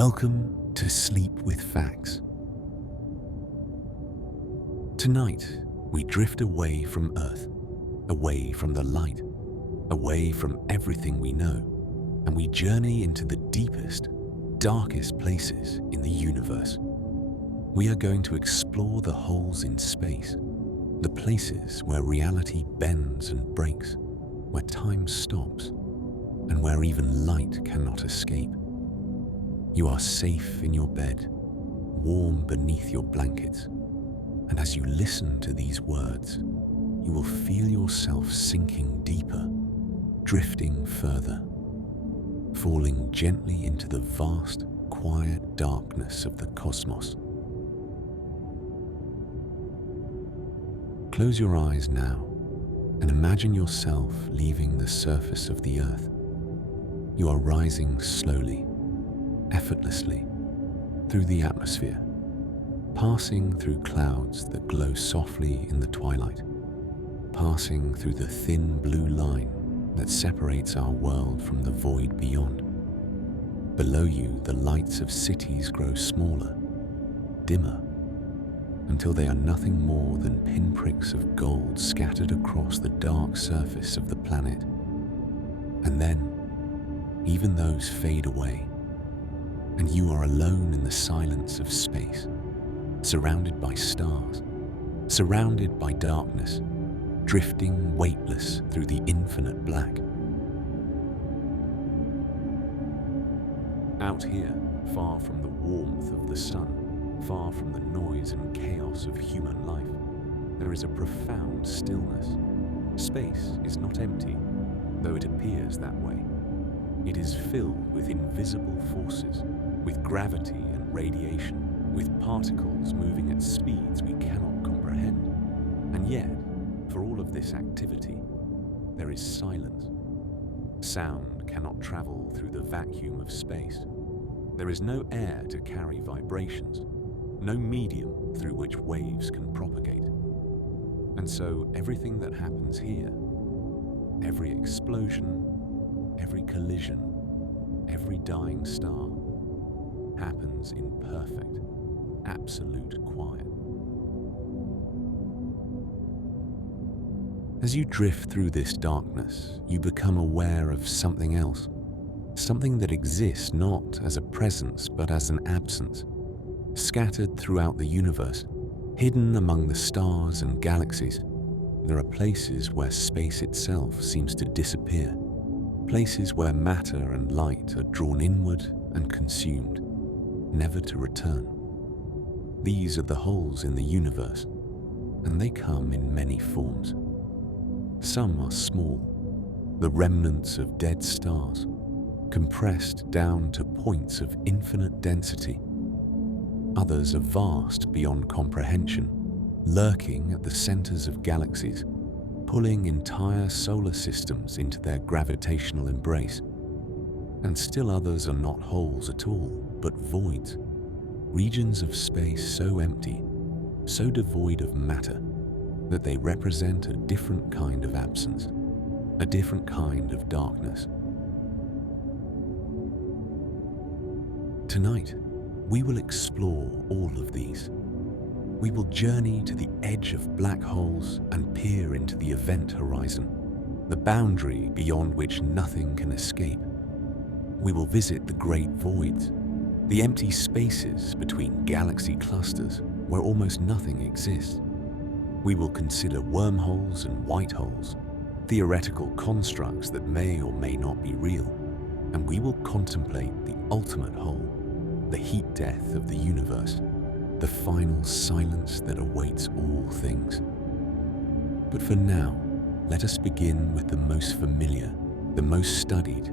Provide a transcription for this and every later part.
Welcome to Sleep with Facts. Tonight, we drift away from Earth, away from the light, away from everything we know, and we journey into the deepest, darkest places in the universe. We are going to explore the holes in space, the places where reality bends and breaks, where time stops, and where even light cannot escape. You are safe in your bed, warm beneath your blankets, and as you listen to these words, you will feel yourself sinking deeper, drifting further, falling gently into the vast, quiet darkness of the cosmos. Close your eyes now and imagine yourself leaving the surface of the Earth. You are rising slowly, effortlessly, through the atmosphere, passing through clouds that glow softly in the twilight, passing through the thin blue line that separates our world from the void beyond. Below you, the lights of cities grow smaller, dimmer, until they are nothing more than pinpricks of gold scattered across the dark surface of the planet. And then, even those fade away, and you are alone in the silence of space, surrounded by stars, surrounded by darkness, drifting weightless through the infinite black. Out here, far from the warmth of the sun, far from the noise and chaos of human life, there is a profound stillness. Space is not empty, though it appears that way. It is filled with invisible forces, with gravity and radiation, with particles moving at speeds we cannot comprehend. And yet, for all of this activity, there is silence. Sound cannot travel through the vacuum of space. There is no air to carry vibrations, no medium through which waves can propagate. And so everything that happens here, every explosion, every collision, every dying star, happens in perfect, absolute quiet. As you drift through this darkness, you become aware of something else, something that exists not as a presence but as an absence, scattered throughout the universe, hidden among the stars and galaxies. There are places where space itself seems to disappear, places where matter and light are drawn inward and consumed, never to return. These are the holes in the universe, and they come in many forms. Some are small, the remnants of dead stars, compressed down to points of infinite density. Others are vast beyond comprehension, lurking at the centers of galaxies, pulling entire solar systems into their gravitational embrace. And still others are not holes at all, but voids, regions of space so empty, so devoid of matter, that they represent a different kind of absence, a different kind of darkness. Tonight, we will explore all of these. We will journey to the edge of black holes and peer into the event horizon, the boundary beyond which nothing can escape. We will visit the great voids, the empty spaces between galaxy clusters where almost nothing exists. We will consider wormholes and white holes, theoretical constructs that may or may not be real, and we will contemplate the ultimate hole, the heat death of the universe, the final silence that awaits all things. But for now, let us begin with the most familiar, the most studied,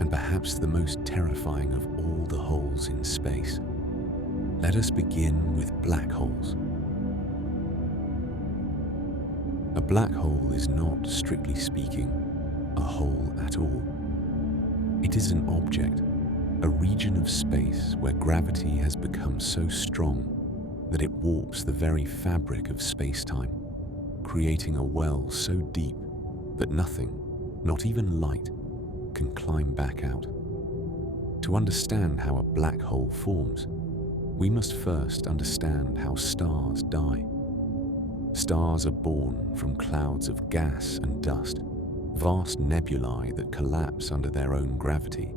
and perhaps the most terrifying of all the holes in space. Let us begin with black holes. A black hole is not, strictly speaking, a hole at all. It is an object, a region of space where gravity has become so strong that it warps the very fabric of space-time, creating a well so deep that nothing, not even light, can climb back out. To understand how a black hole forms, we must first understand how stars die. Stars are born from clouds of gas and dust, vast nebulae that collapse under their own gravity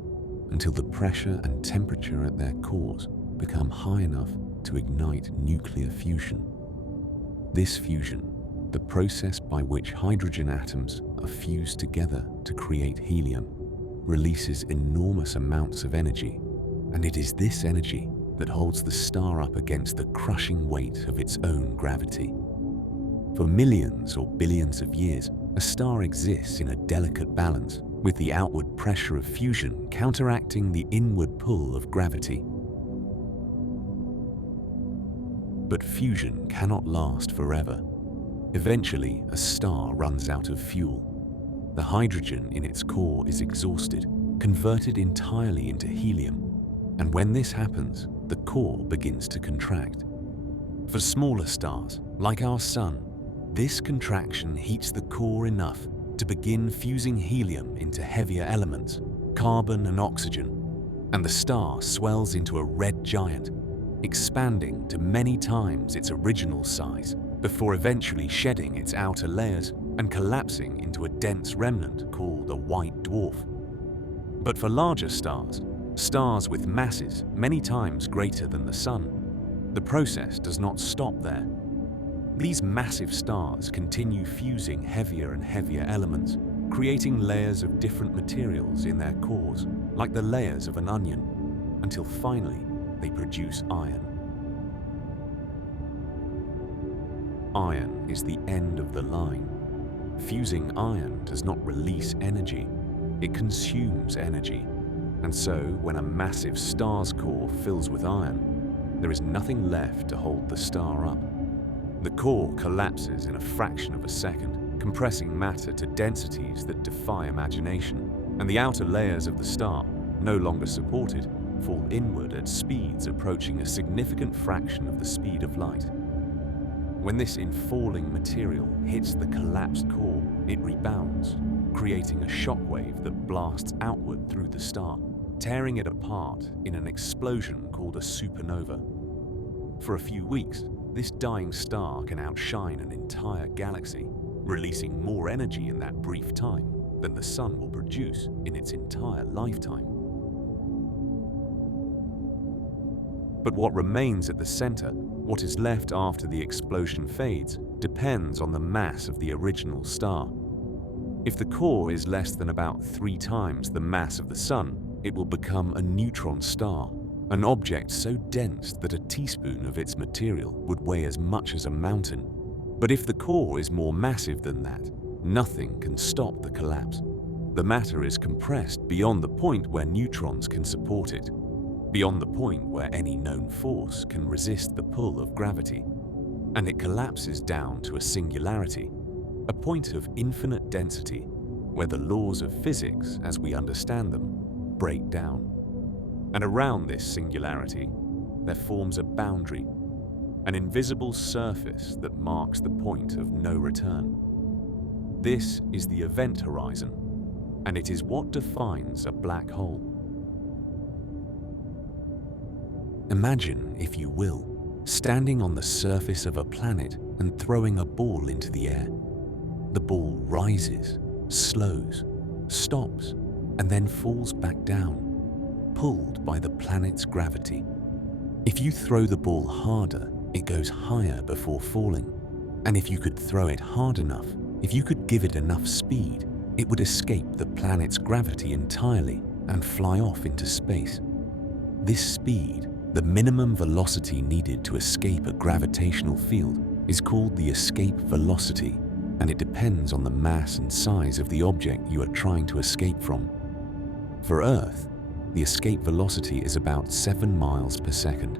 until the pressure and temperature at their cores become high enough to ignite nuclear fusion. This fusion, the process by which hydrogen atoms are fused together to create helium, releases enormous amounts of energy, and it is this energy that holds the star up against the crushing weight of its own gravity. For millions or billions of years, a star exists in a delicate balance, with the outward pressure of fusion counteracting the inward pull of gravity. But fusion cannot last forever. Eventually, a star runs out of fuel. The hydrogen in its core is exhausted, converted entirely into helium, and when this happens, the core begins to contract. For smaller stars, like our Sun, this contraction heats the core enough to begin fusing helium into heavier elements, carbon and oxygen, and the star swells into a red giant, expanding to many times its original size before eventually shedding its outer layers and collapsing into a dense remnant called a white dwarf. But for larger stars, stars with masses many times greater than the Sun, the process does not stop there. These massive stars continue fusing heavier and heavier elements, creating layers of different materials in their cores, like the layers of an onion, until finally they produce iron. Iron is the end of the line. Fusing iron does not release energy, it consumes energy. And so, when a massive star's core fills with iron, there is nothing left to hold the star up. The core collapses in a fraction of a second, compressing matter to densities that defy imagination, and the outer layers of the star, no longer supported, fall inward at speeds approaching a significant fraction of the speed of light. When this infalling material hits the collapsed core, it rebounds, creating a shockwave that blasts outward through the star, tearing it apart in an explosion called a supernova. For a few weeks, this dying star can outshine an entire galaxy, releasing more energy in that brief time than the Sun will produce in its entire lifetime. But what remains at the center, what is left after the explosion fades, depends on the mass of the original star. If the core is less than about 3 times the mass of the Sun, it will become a neutron star, an object so dense that a teaspoon of its material would weigh as much as a mountain. But if the core is more massive than that, nothing can stop the collapse. The matter is compressed beyond the point where neutrons can support it, beyond the point where any known force can resist the pull of gravity, and it collapses down to a singularity, a point of infinite density, where the laws of physics, as we understand them, break down. And around this singularity, there forms a boundary, an invisible surface that marks the point of no return. This is the event horizon, and it is what defines a black hole. Imagine, if you will, standing on the surface of a planet and throwing a ball into the air. The ball rises, slows, stops, and then falls back down, pulled by the planet's gravity. If you throw the ball harder, it goes higher before falling. And if you could throw it hard enough, if you could give it enough speed, it would escape the planet's gravity entirely and fly off into space. This speed, the minimum velocity needed to escape a gravitational field, is called the escape velocity, and it depends on the mass and size of the object you are trying to escape from. For Earth, the escape velocity is about 7 miles per second.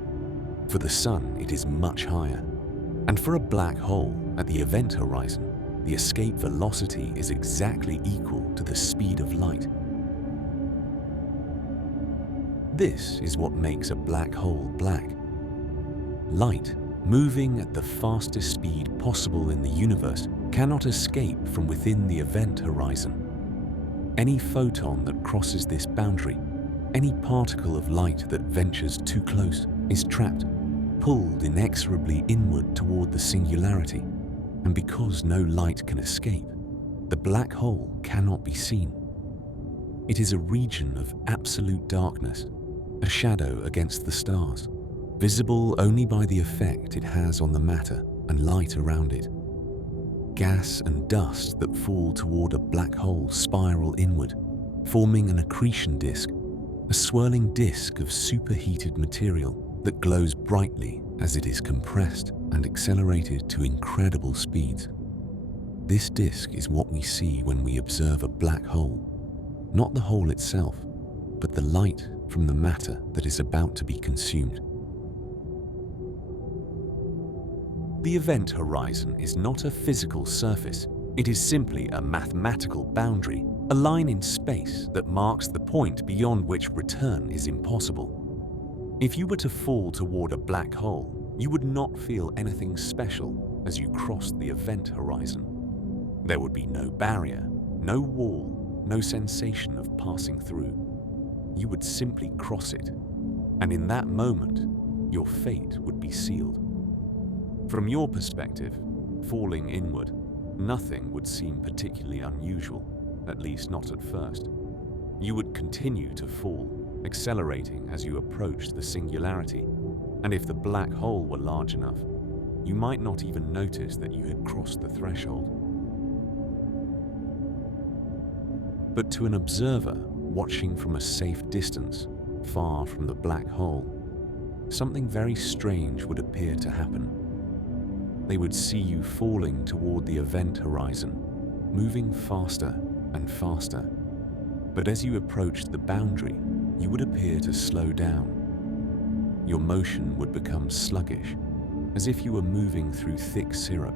For the Sun, it is much higher. And for a black hole at the event horizon, the escape velocity is exactly equal to the speed of light. This is what makes a black hole black. Light, moving at the fastest speed possible in the universe, cannot escape from within the event horizon. Any photon that crosses this boundary, Any particle of light that ventures too close is trapped, pulled inexorably inward toward the singularity, and because no light can escape, the black hole cannot be seen. It is a region of absolute darkness, a shadow against the stars, visible only by the effect it has on the matter and light around it. Gas and dust that fall toward a black hole spiral inward, forming an accretion disk, a swirling disk of superheated material that glows brightly as it is compressed and accelerated to incredible speeds. This disk is what we see when we observe a black hole, not the hole itself, but the light from the matter that is about to be consumed. The event horizon is not a physical surface. It is simply a mathematical boundary, a line in space that marks the point beyond which return is impossible. If you were to fall toward a black hole, you would not feel anything special as you crossed the event horizon. There would be no barrier, no wall, no sensation of passing through. You would simply cross it, and in that moment, your fate would be sealed. From your perspective, falling inward, nothing would seem particularly unusual, at least not at first. You would continue to fall, accelerating as you approached the singularity, and if the black hole were large enough, you might not even notice that you had crossed the threshold. But to an observer watching from a safe distance, far from the black hole, something very strange would appear to happen. They would see you falling toward the event horizon, moving faster and faster. But as you approached the boundary, you would appear to slow down. Your motion would become sluggish, as if you were moving through thick syrup,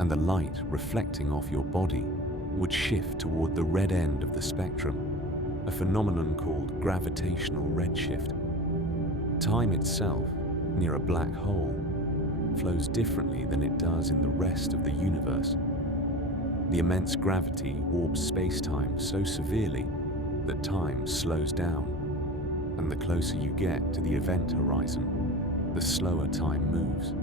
and the light reflecting off your body would shift toward the red end of the spectrum, a phenomenon called gravitational redshift. Time itself, near a black hole, flows differently than it does in the rest of the universe. The immense gravity warps space-time so severely that time slows down, and the closer you get to the event horizon, the slower time moves.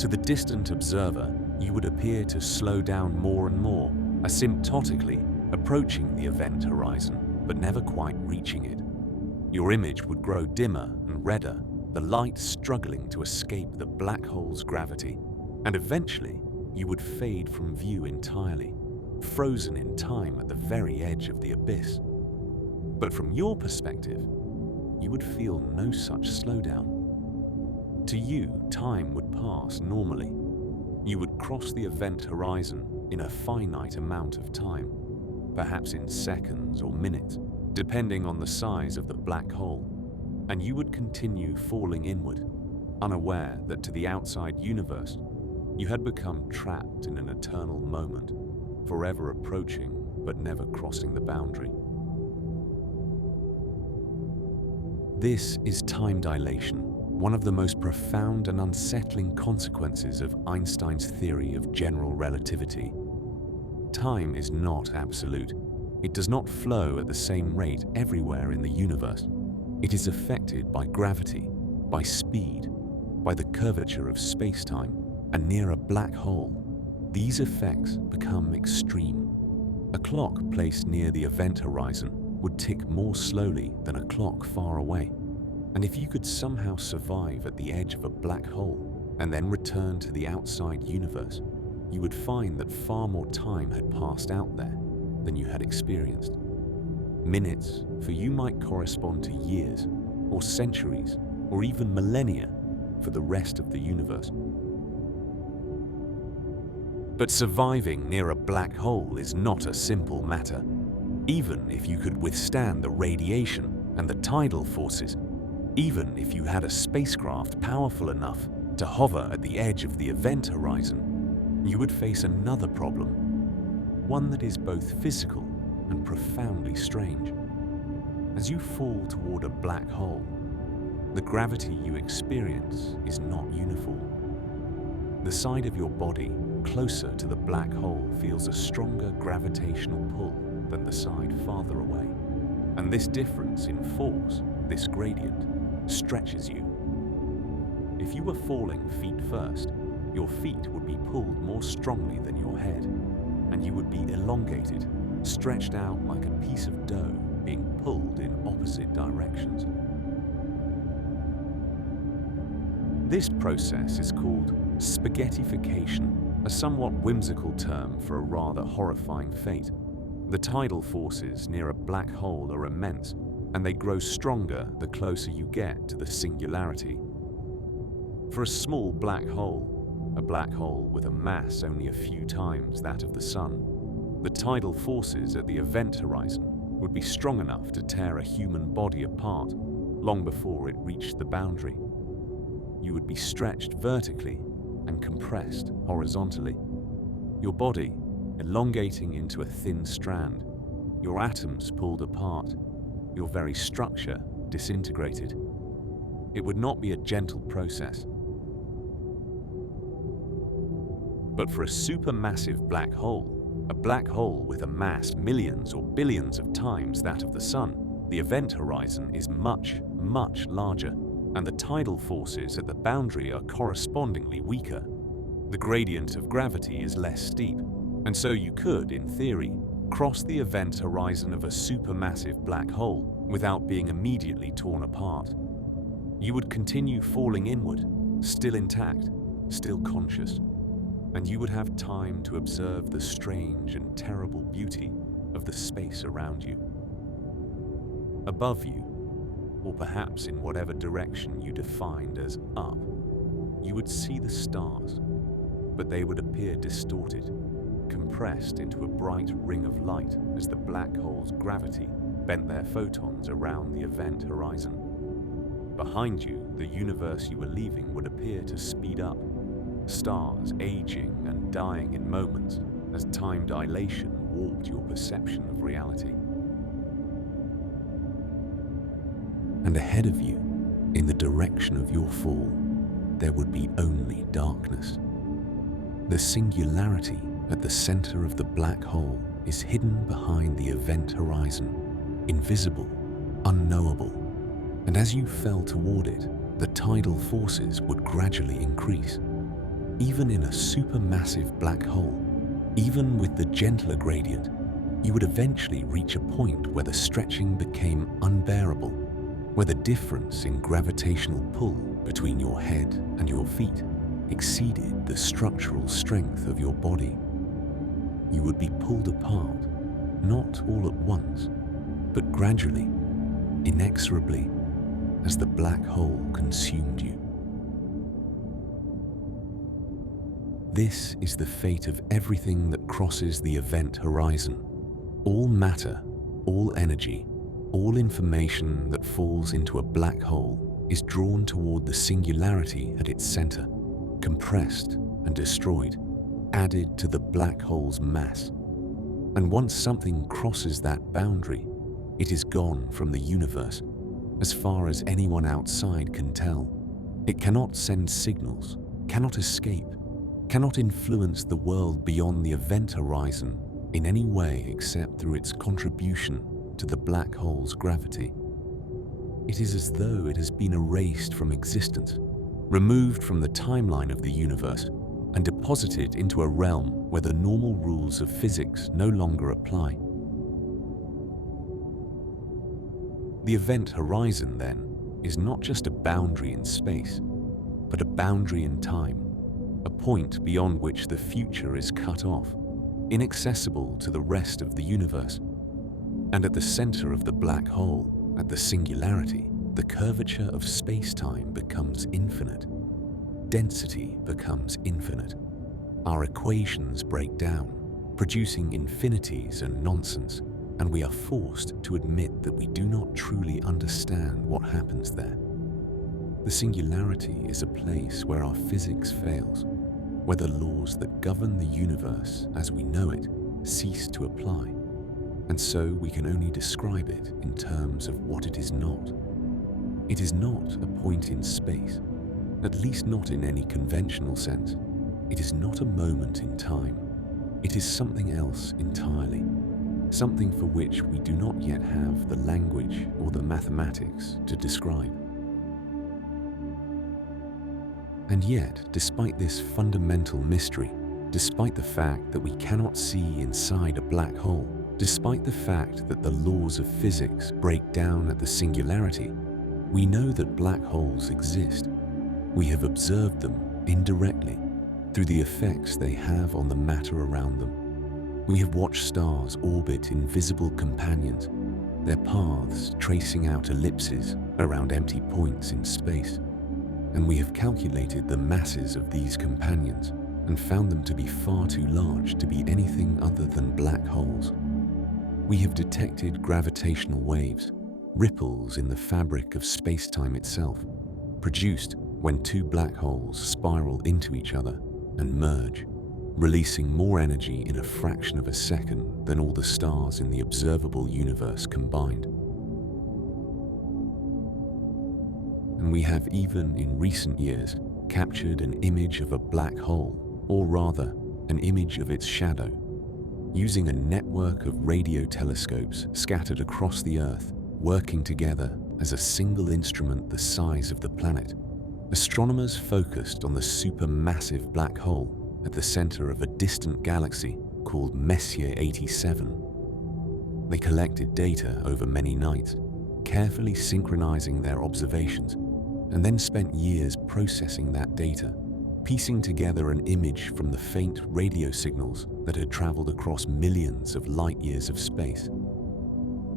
To the distant observer, you would appear to slow down more and more, asymptotically approaching the event horizon, but never quite reaching it. Your image would grow dimmer and redder, the light struggling to escape the black hole's gravity, and eventually you would fade from view entirely, frozen in time at the very edge of the abyss. But from your perspective, you would feel no such slowdown. To you, time would pass normally. You would cross the event horizon in a finite amount of time, perhaps in seconds or minutes, depending on the size of the black hole, and you would continue falling inward, unaware that to the outside universe, you had become trapped in an eternal moment, forever approaching but never crossing the boundary. This is time dilation, one of the most profound and unsettling consequences of Einstein's theory of general relativity. Time is not absolute. It does not flow at the same rate everywhere in the universe. It is affected by gravity, by speed, by the curvature of space-time, and near a black hole, these effects become extreme. A clock placed near the event horizon would tick more slowly than a clock far away. And if you could somehow survive at the edge of a black hole and then return to the outside universe, you would find that far more time had passed out there than you had experienced. Minutes for you might correspond to years, or centuries, or even millennia for the rest of the universe. But surviving near a black hole is not a simple matter. Even if you could withstand the radiation and the tidal forces, even if you had a spacecraft powerful enough to hover at the edge of the event horizon, you would face another problem, one that is both physical and profoundly strange. As you fall toward a black hole, the gravity you experience is not uniform. The side of your body closer to the black hole feels a stronger gravitational pull than the side farther away. And this difference in force, this gradient, stretches you. If you were falling feet first, your feet would be pulled more strongly than your head, and you would be elongated, stretched out like a piece of dough being pulled in opposite directions. This process is called Spaghettification, a somewhat whimsical term for a rather horrifying fate. The tidal forces near a black hole are immense, and they grow stronger the closer you get to the singularity. For a small black hole, a black hole with a mass only a few times that of the Sun, the tidal forces at the event horizon would be strong enough to tear a human body apart long before it reached the boundary. You would be stretched vertically and compressed horizontally. Your body elongating into a thin strand, your atoms pulled apart, your very structure disintegrated. It would not be a gentle process. But for a supermassive black hole, a black hole with a mass millions or billions of times that of the Sun, the event horizon is much, much larger, and the tidal forces at the boundary are correspondingly weaker. The gradient of gravity is less steep, and so you could, in theory, cross the event horizon of a supermassive black hole without being immediately torn apart. You would continue falling inward, still intact, still conscious, and you would have time to observe the strange and terrible beauty of the space around you. Above you, or perhaps in whatever direction you defined as up, you would see the stars, but they would appear distorted, compressed into a bright ring of light as the black hole's gravity bent their photons around the event horizon. Behind you, the universe you were leaving would appear to speed up, stars aging and dying in moments as time dilation warped your perception of reality. And ahead of you, in the direction of your fall, there would be only darkness. The singularity at the center of the black hole is hidden behind the event horizon, invisible, unknowable, and as you fell toward it, the tidal forces would gradually increase. Even in a supermassive black hole, even with the gentler gradient, you would eventually reach a point where the stretching became unbearable, where the difference in gravitational pull between your head and your feet exceeded the structural strength of your body. You would be pulled apart, not all at once, but gradually, inexorably, as the black hole consumed you. This is the fate of everything that crosses the event horizon. All matter, all energy, all information that falls into a black hole is drawn toward the singularity at its center, compressed and destroyed, added to the black hole's mass. And once something crosses that boundary, it is gone from the universe, as far as anyone outside can tell. It cannot send signals, cannot escape, cannot influence the world beyond the event horizon in any way except through its contribution to the black hole's gravity. It is as though it has been erased from existence, removed from the timeline of the universe, and deposited into a realm where the normal rules of physics no longer apply. The event horizon, then, is not just a boundary in space, but a boundary in time, a point beyond which the future is cut off, inaccessible to the rest of the universe. And at the center of the black hole, at the singularity, the curvature of space-time becomes infinite. Density becomes infinite. Our equations break down, producing infinities and nonsense, and we are forced to admit that we do not truly understand what happens there. The singularity is a place where our physics fails, where the laws that govern the universe as we know it cease to apply, and so we can only describe it in terms of what it is not. It is not a point in space, at least not in any conventional sense. It is not a moment in time. It is something else entirely. something for which we do not yet have the language or the mathematics to describe. And yet, despite this fundamental mystery, despite the fact that we cannot see inside a black hole, despite the fact that the laws of physics break down at the singularity, we know that black holes exist. We have observed them indirectly through the effects they have on the matter around them. We have watched stars orbit invisible companions, their paths tracing out ellipses around empty points in space. And we have calculated the masses of these companions and found them to be far too large to be anything other than black holes. We have detected gravitational waves, ripples in the fabric of space-time itself, produced when two black holes spiral into each other and merge, releasing more energy in a fraction of a second than all the stars in the observable universe combined. And we have even in recent years captured an image of a black hole, or rather, an image of its shadow, using a network of radio telescopes scattered across the Earth, working together as a single instrument the size of the planet. Astronomers focused on the supermassive black hole at the center of a distant galaxy called Messier 87. They collected data over many nights, carefully synchronizing their observations, and then spent years processing that data, piecing together an image from the faint radio signals that had traveled across millions of light years of space.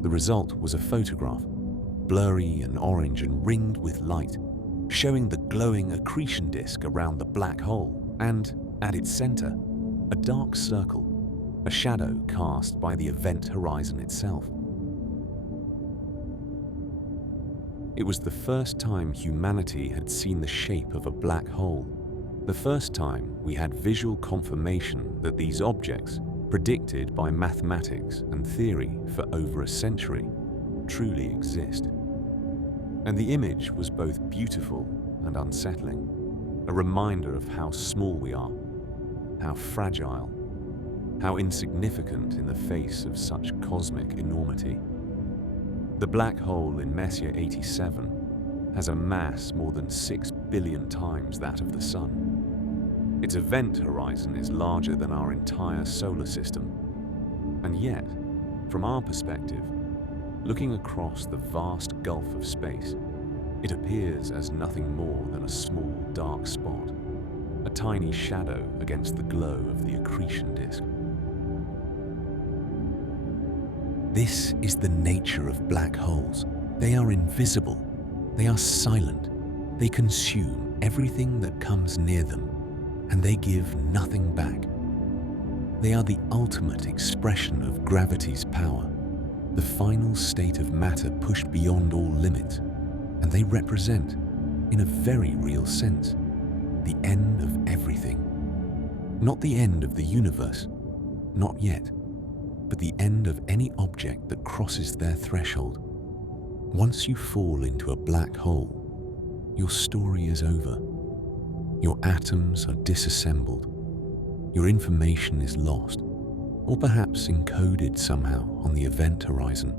The result was a photograph, blurry and orange and ringed with light, showing the glowing accretion disk around the black hole and, at its center, a dark circle, a shadow cast by the event horizon itself. It was the first time humanity had seen the shape of a black hole, the first time we had visual confirmation that these objects, predicted by mathematics and theory for over a century, truly exist. And the image was both beautiful and unsettling, a reminder of how small we are, how fragile, how insignificant in the face of such cosmic enormity. The black hole in Messier 87 has a mass more than 6 billion times that of the Sun. Its event horizon is larger than our entire solar system. And yet, from our perspective, looking across the vast gulf of space, it appears as nothing more than a small dark spot, a tiny shadow against the glow of the accretion disk. This is the nature of black holes. They are invisible, they are silent, they consume everything that comes near them, and they give nothing back. They are the ultimate expression of gravity's power, the final state of matter pushed beyond all limits, and they represent, in a very real sense, the end of everything. Not the end of the universe, not yet, but the end of any object that crosses their threshold. Once you fall into a black hole, your story is over. Your atoms are disassembled. Your information is lost, or perhaps encoded somehow on the event horizon,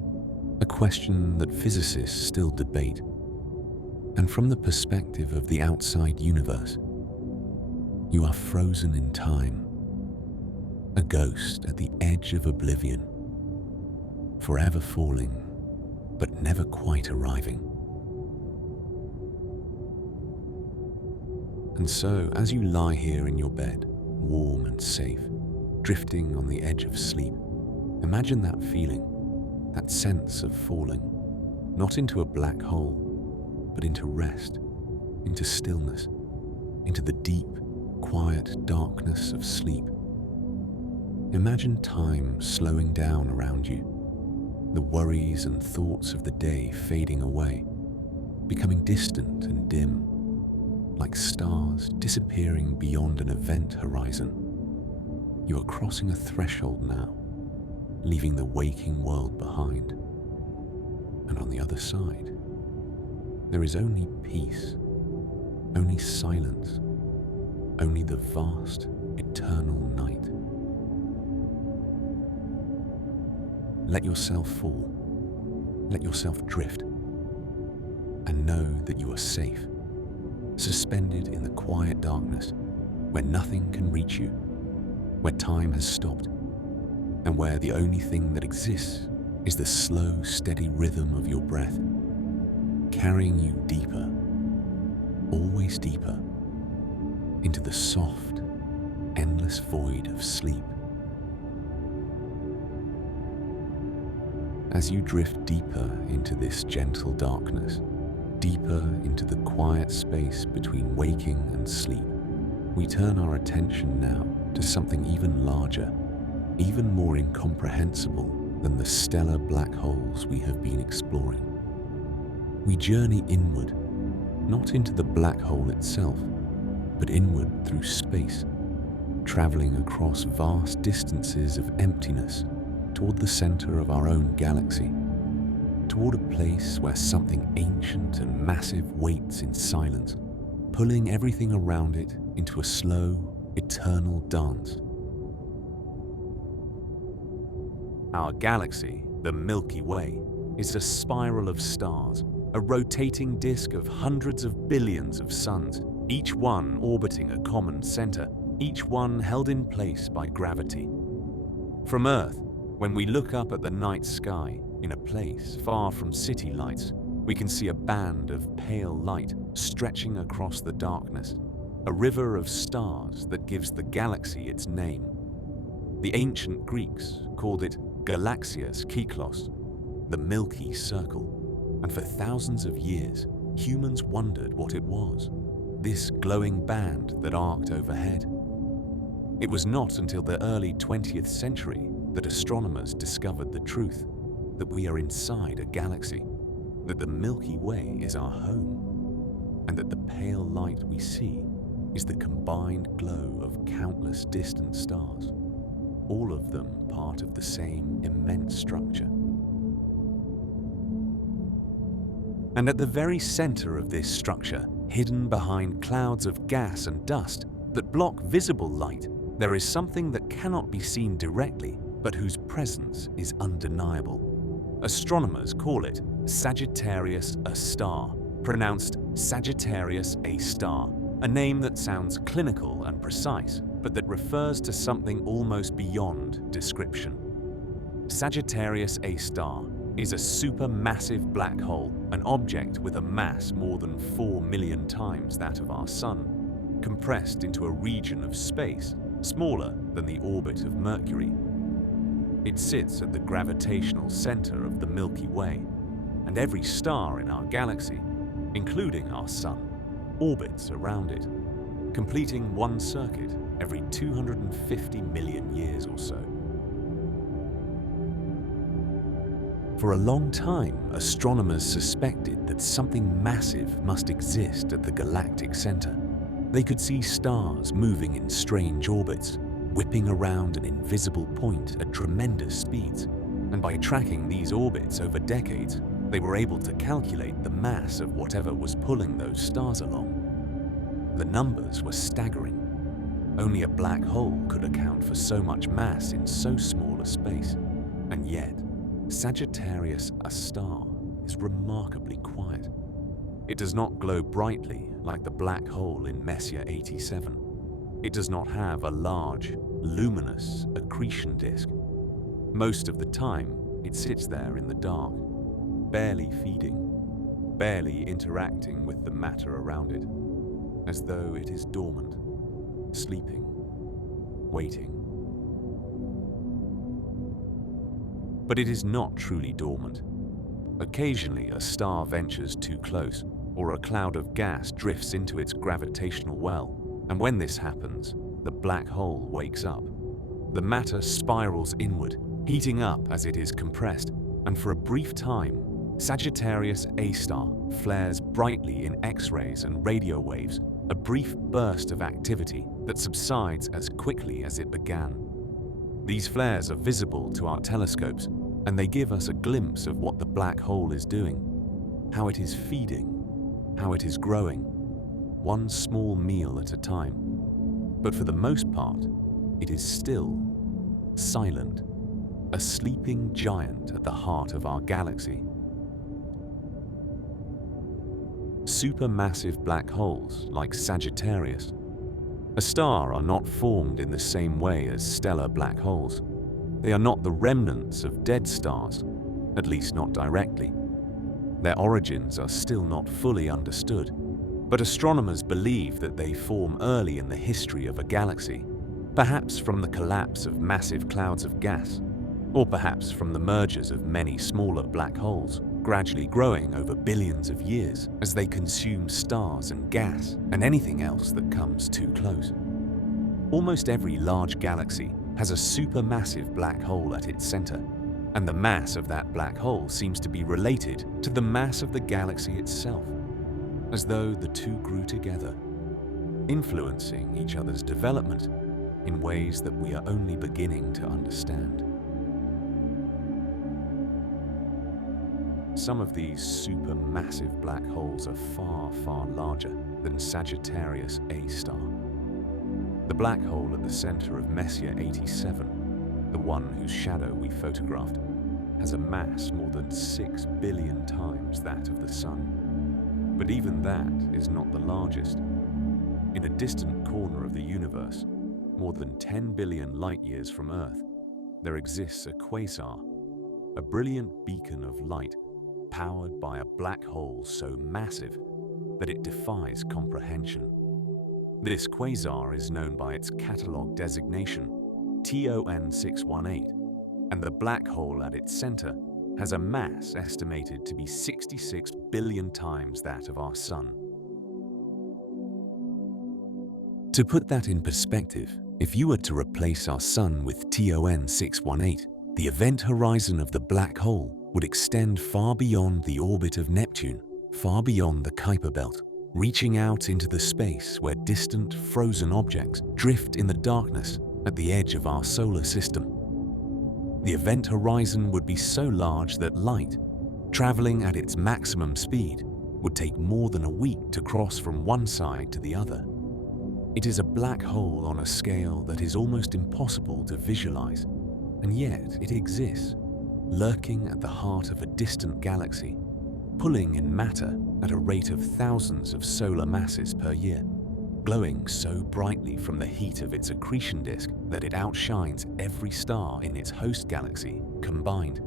a question that physicists still debate. And from the perspective of the outside universe, you are frozen in time, a ghost at the edge of oblivion, forever falling, but never quite arriving. And so, as you lie here in your bed, warm and safe, drifting on the edge of sleep, imagine that feeling, that sense of falling, not into a black hole, but into rest, into stillness, into the deep, quiet darkness of sleep. Imagine time slowing down around you, the worries and thoughts of the day fading away, becoming distant and dim, like stars disappearing beyond an event horizon. You are crossing a threshold now, leaving the waking world behind. And on the other side, there is only peace, only silence, only the vast, eternal night. Let yourself fall. Let yourself drift. And know that you are safe, suspended in the quiet darkness where nothing can reach you, where time has stopped, and where the only thing that exists is the slow, steady rhythm of your breath, carrying you deeper, always deeper, into the soft, endless void of sleep. As you drift deeper into this gentle darkness, deeper into the quiet space between waking and sleep, we turn our attention now to something even larger, even more incomprehensible than the stellar black holes we have been exploring. We journey inward, not into the black hole itself, but inward through space, traveling across vast distances of emptiness toward the center of our own galaxy, toward a place where something ancient and massive waits in silence, pulling everything around it into a slow, eternal dance. Our galaxy, the Milky Way, is a spiral of stars, a rotating disk of hundreds of billions of suns, each one orbiting a common center, each one held in place by gravity. From Earth, when we look up at the night sky, in a place far from city lights, we can see a band of pale light stretching across the darkness, a river of stars that gives the galaxy its name. The ancient Greeks called it Galaxias Kyklos, the Milky Circle, and for thousands of years, humans wondered what it was, this glowing band that arced overhead. It was not until the early 20th century that astronomers discovered the truth, that we are inside a galaxy, that the Milky Way is our home, and that the pale light we see is the combined glow of countless distant stars, all of them part of the same immense structure. And at the very center of this structure, hidden behind clouds of gas and dust that block visible light, there is something that cannot be seen directly, but whose presence is undeniable. Astronomers call it Sagittarius A star, pronounced Sagittarius A star, a name that sounds clinical and precise, but that refers to something almost beyond description. Sagittarius A star is a supermassive black hole, an object with a mass more than 4 million times that of our Sun, compressed into a region of space smaller than the orbit of Mercury. It sits at the gravitational center of the Milky Way, and every star in our galaxy, including our Sun, orbits around it, completing one circuit every 250 million years or so. For a long time, astronomers suspected that something massive must exist at the galactic center. They could see stars moving in strange orbits, whipping around an invisible point at tremendous speeds, and by tracking these orbits over decades, they were able to calculate the mass of whatever was pulling those stars along. The numbers were staggering. Only a black hole could account for so much mass in so small a space, and yet, Sagittarius A star is remarkably quiet. It does not glow brightly like the black hole in Messier 87. It does not have a large, luminous accretion disk. Most of the time, it sits there in the dark, barely feeding, barely interacting with the matter around it, as though it is dormant, sleeping, waiting. But it is not truly dormant. Occasionally, a star ventures too close, or a cloud of gas drifts into its gravitational well, and when this happens, the black hole wakes up. The matter spirals inward, heating up as it is compressed, and for a brief time, Sagittarius A star flares brightly in X-rays and radio waves, a brief burst of activity that subsides as quickly as it began. These flares are visible to our telescopes, and they give us a glimpse of what the black hole is doing, how it is feeding, how it is growing, one small meal at a time. But for the most part, it is still, silent, a sleeping giant at the heart of our galaxy. Supermassive black holes, like Sagittarius, a star, are not formed in the same way as stellar black holes. They are not the remnants of dead stars, at least not directly. Their origins are still not fully understood, but astronomers believe that they form early in the history of a galaxy, perhaps from the collapse of massive clouds of gas, or perhaps from the mergers of many smaller black holes, gradually growing over billions of years as they consume stars and gas and anything else that comes too close. Almost every large galaxy has a supermassive black hole at its center, and the mass of that black hole seems to be related to the mass of the galaxy itself, as though the two grew together, influencing each other's development in ways that we are only beginning to understand. Some of these supermassive black holes are far, far larger than Sagittarius A star. The black hole at the center of Messier 87, the one whose shadow we photographed, has a mass more than 6 billion times that of the Sun. But even that is not the largest. In a distant corner of the universe, more than 10 billion light-years from Earth, there exists a quasar, a brilliant beacon of light powered by a black hole so massive that it defies comprehension. This quasar is known by its catalog designation, TON 618, and the black hole at its center has a mass estimated to be 66 billion times that of our Sun. To put that in perspective, if you were to replace our Sun with TON 618, the event horizon of the black hole would extend far beyond the orbit of Neptune, far beyond the Kuiper belt, reaching out into the space where distant, frozen objects drift in the darkness at the edge of our solar system. The event horizon would be so large that light, traveling at its maximum speed, would take more than a week to cross from one side to the other. It is a black hole on a scale that is almost impossible to visualize, and yet it exists, lurking at the heart of a distant galaxy, pulling in matter at a rate of thousands of solar masses per year, glowing so brightly from the heat of its accretion disk that it outshines every star in its host galaxy combined.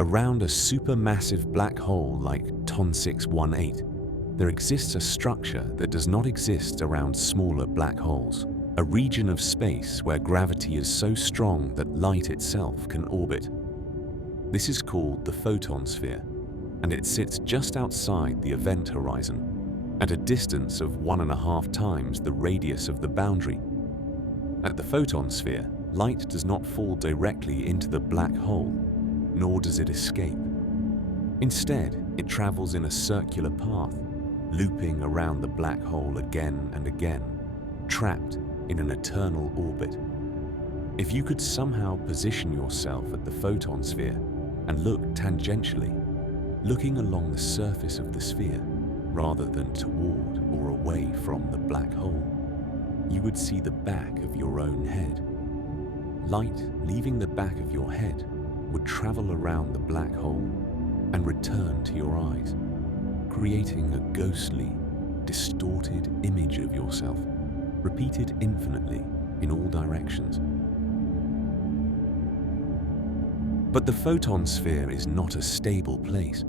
Around a supermassive black hole like TON 618, there exists a structure that does not exist around smaller black holes, a region of space where gravity is so strong that light itself can orbit. This is called the photon sphere, and it sits just outside the event horizon, at a distance of 1.5 times the radius of the boundary. At the photon sphere, light does not fall directly into the black hole, nor does it escape. Instead, it travels in a circular path, looping around the black hole again and again, trapped in an eternal orbit. If you could somehow position yourself at the photon sphere and look tangentially, looking along the surface of the sphere rather than toward or away from the black hole, you would see the back of your own head. Light leaving the back of your head would travel around the black hole and return to your eyes, creating a ghostly, distorted image of yourself, repeated infinitely in all directions. But the photon sphere is not a stable place.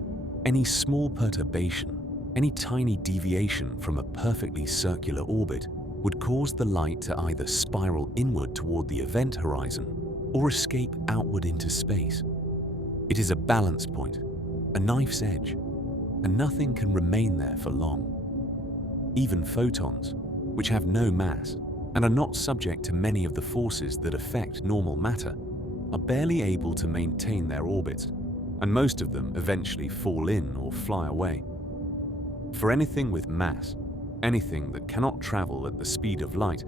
Any small perturbation, any tiny deviation from a perfectly circular orbit would cause the light to either spiral inward toward the event horizon or escape outward into space. It is a balance point, a knife's edge, and nothing can remain there for long. Even photons, which have no mass and are not subject to many of the forces that affect normal matter, are barely able to maintain their orbits, and most of them eventually fall in or fly away. For anything with mass, anything that cannot travel at the speed of light,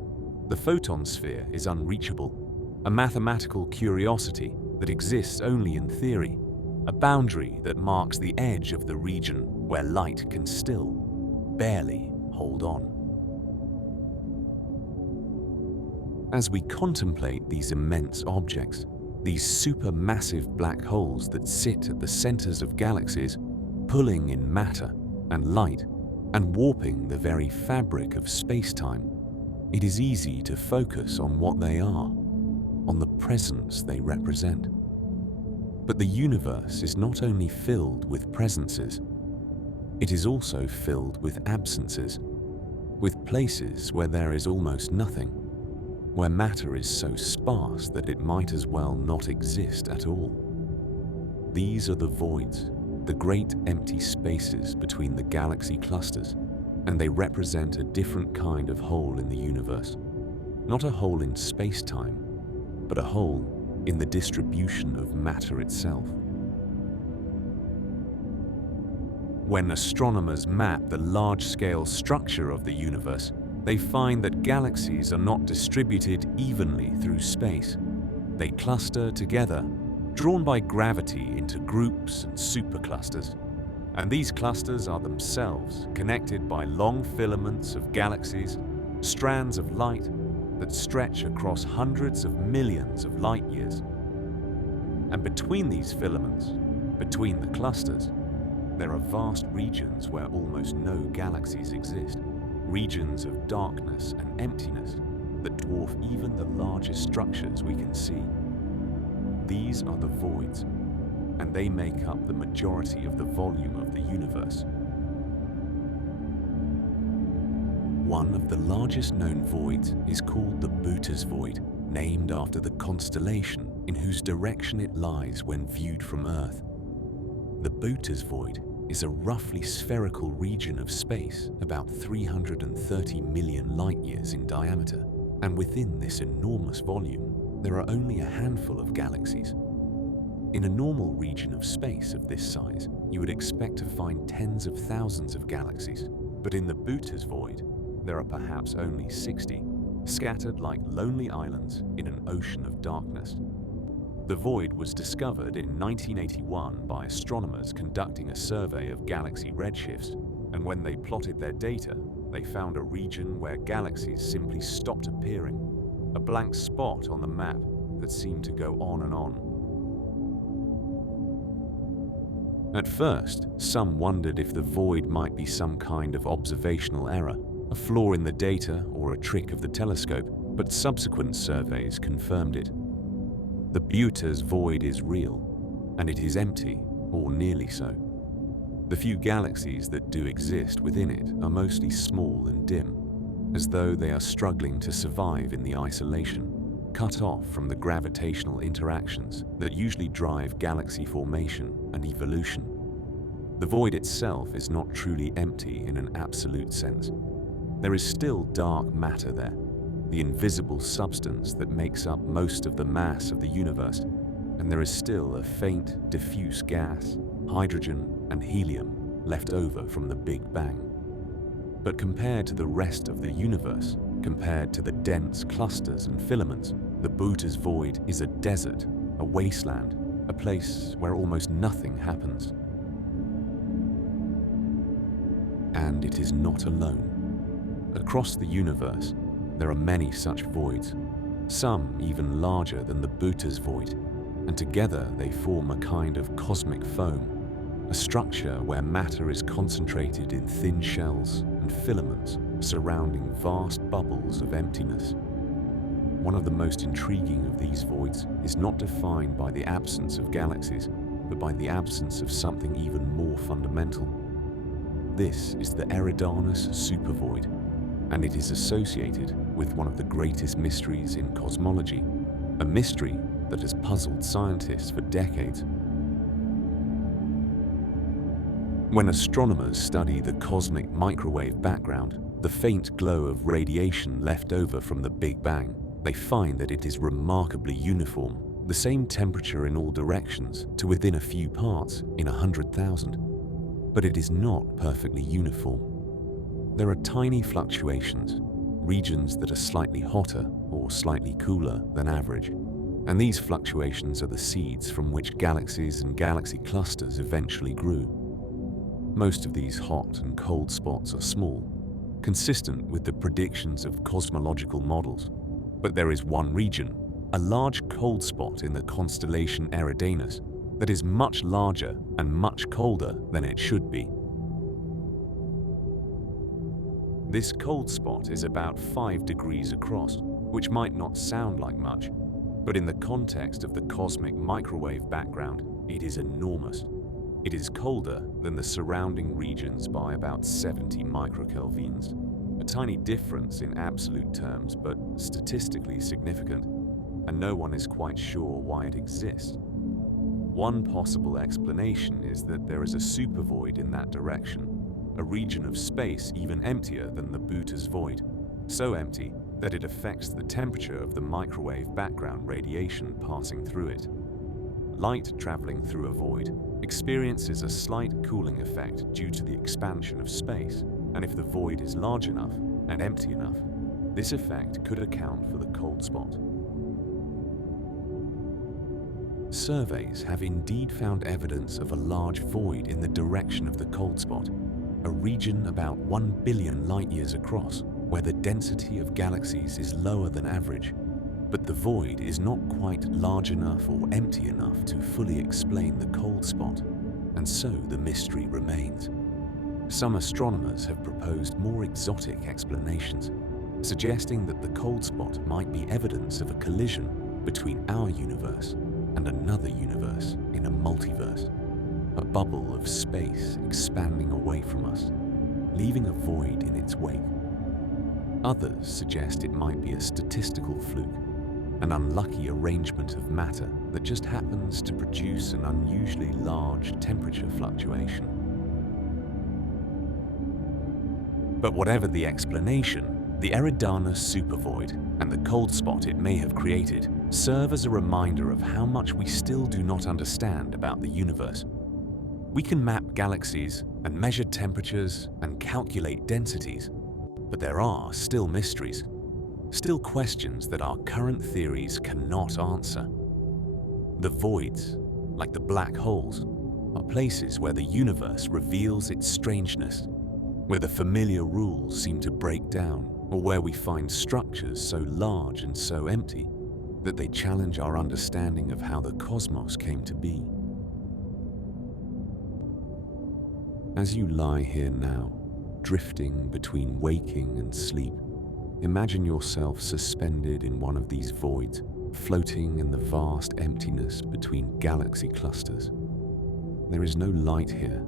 the photon sphere is unreachable, a mathematical curiosity that exists only in theory, a boundary that marks the edge of the region where light can still, barely hold on. As we contemplate these immense objects, these supermassive black holes that sit at the centers of galaxies, pulling in matter and light and warping the very fabric of space-time, it is easy to focus on what they are, on the presence they represent. But the universe is not only filled with presences, it is also filled with absences, with places where there is almost nothing, where matter is so sparse that it might as well not exist at all. These are the voids, the great empty spaces between the galaxy clusters, and they represent a different kind of hole in the universe. Not a hole in space-time, but a hole in the distribution of matter itself. When astronomers map the large-scale structure of the universe, they find that galaxies are not distributed evenly through space. They cluster together, drawn by gravity into groups and superclusters. And these clusters are themselves connected by long filaments of galaxies, strands of light that stretch across hundreds of millions of light years. And between these filaments, between the clusters, there are vast regions where almost no galaxies exist, regions of darkness and emptiness that dwarf even the largest structures we can see. These are the voids, and they make up the majority of the volume of the universe. One of the largest known voids is called the Boötes Void, named after the constellation in whose direction it lies when viewed from Earth. The Boötes Void is a roughly spherical region of space about 330 million light-years in diameter, and within this enormous volume, there are only a handful of galaxies. In a normal region of space of this size, you would expect to find tens of thousands of galaxies, but in the Boötes Void, there are perhaps only 60, scattered like lonely islands in an ocean of darkness. The void was discovered in 1981 by astronomers conducting a survey of galaxy redshifts, and when they plotted their data, they found a region where galaxies simply stopped appearing, a blank spot on the map that seemed to go on and on. At first, some wondered if the void might be some kind of observational error, a flaw in the data or a trick of the telescope, but subsequent surveys confirmed it. The Boötes Void is real, and it is empty, or nearly so. The few galaxies that do exist within it are mostly small and dim, as though they are struggling to survive in the isolation, cut off from the gravitational interactions that usually drive galaxy formation and evolution. The void itself is not truly empty in an absolute sense. There is still dark matter there, the invisible substance that makes up most of the mass of the universe, and there is still a faint, diffuse gas, hydrogen and helium, left over from the Big Bang. But compared to the rest of the universe, compared to the dense clusters and filaments, the Boötes Void is a desert, a wasteland, a place where almost nothing happens. And it is not alone. Across the universe, there are many such voids, some even larger than the Boötes Void, and together they form a kind of cosmic foam, a structure where matter is concentrated in thin shells and filaments surrounding vast bubbles of emptiness. One of the most intriguing of these voids is not defined by the absence of galaxies, but by the absence of something even more fundamental. This is the Eridanus supervoid, and it is associated with one of the greatest mysteries in cosmology, a mystery that has puzzled scientists for decades. When astronomers study the cosmic microwave background, the faint glow of radiation left over from the Big Bang, they find that it is remarkably uniform, the same temperature in all directions to within a few parts in 100,000. But it is not perfectly uniform. There are tiny fluctuations, regions that are slightly hotter or slightly cooler than average, and these fluctuations are the seeds from which galaxies and galaxy clusters eventually grew. Most of these hot and cold spots are small, consistent with the predictions of cosmological models, But there is one region, a large cold spot in the constellation Eridanus, that is much larger and much colder than it should be. This cold spot is about 5 degrees across, which might not sound like much, but in the context of the cosmic microwave background, it is enormous. It is colder than the surrounding regions by about 70 microkelvins. A tiny difference in absolute terms, but statistically significant, and no one is quite sure why it exists. One possible explanation is that there is a supervoid in that direction, a region of space even emptier than the Boötes Void, so empty that it affects the temperature of the microwave background radiation passing through it. Light traveling through a void experiences a slight cooling effect due to the expansion of space, and if the void is large enough and empty enough, this effect could account for the cold spot. Surveys have indeed found evidence of a large void in the direction of the cold spot, a region about 1 billion light-years across, where the density of galaxies is lower than average, but the void is not quite large enough or empty enough to fully explain the cold spot, and so the mystery remains. Some astronomers have proposed more exotic explanations, suggesting that the cold spot might be evidence of a collision between our universe and another universe in a multiverse, a bubble of space expanding away from us, leaving a void in its wake. Others suggest it might be a statistical fluke, an unlucky arrangement of matter that just happens to produce an unusually large temperature fluctuation. But whatever the explanation, the Eridanus supervoid and the cold spot it may have created serve as a reminder of how much we still do not understand about the universe. We can map galaxies and measure temperatures and calculate densities, but there are still mysteries, still questions that our current theories cannot answer. The voids, like the black holes, are places where the universe reveals its strangeness, where the familiar rules seem to break down, or where we find structures so large and so empty that they challenge our understanding of how the cosmos came to be. As you lie here now, drifting between waking and sleep, imagine yourself suspended in one of these voids, floating in the vast emptiness between galaxy clusters. There is no light here,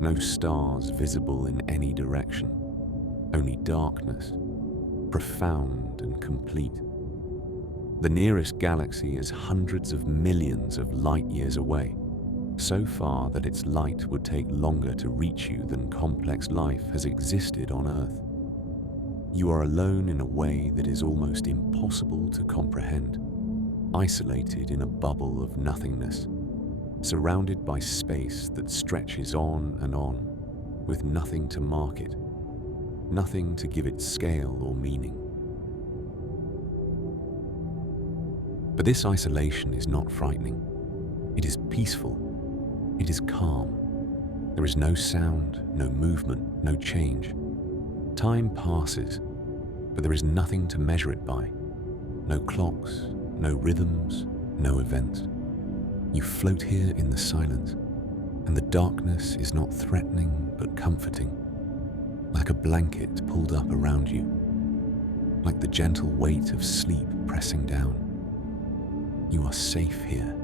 no stars visible in any direction, only darkness, profound and complete. The nearest galaxy is hundreds of millions of light-years away, so far that its light would take longer to reach you than complex life has existed on Earth. You are alone in a way that is almost impossible to comprehend, isolated in a bubble of nothingness, surrounded by space that stretches on and on, with nothing to mark it, nothing to give it scale or meaning. But this isolation is not frightening. It is peaceful. It is calm. There is no sound, no movement, no change. Time passes, but there is nothing to measure it by. No clocks, no rhythms, no events. You float here in the silence, and the darkness is not threatening but comforting, like a blanket pulled up around you, like the gentle weight of sleep pressing down. You are safe here,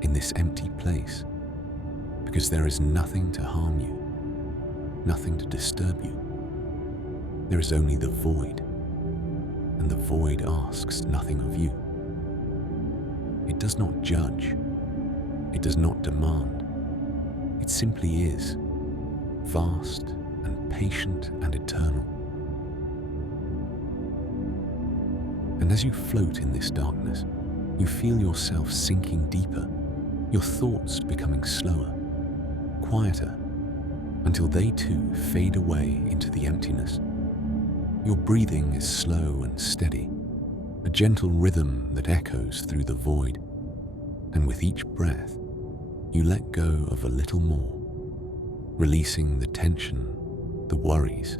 in this empty place, because there is nothing to harm you, nothing to disturb you. There is only the void, and the void asks nothing of you. It does not judge. It does not demand. It simply is, vast and patient and eternal. And as you float in this darkness, you feel yourself sinking deeper, your thoughts becoming slower, quieter, until they too fade away into the emptiness. Your breathing is slow and steady, a gentle rhythm that echoes through the void, and with each breath, you let go of a little more, releasing the tension, the worries,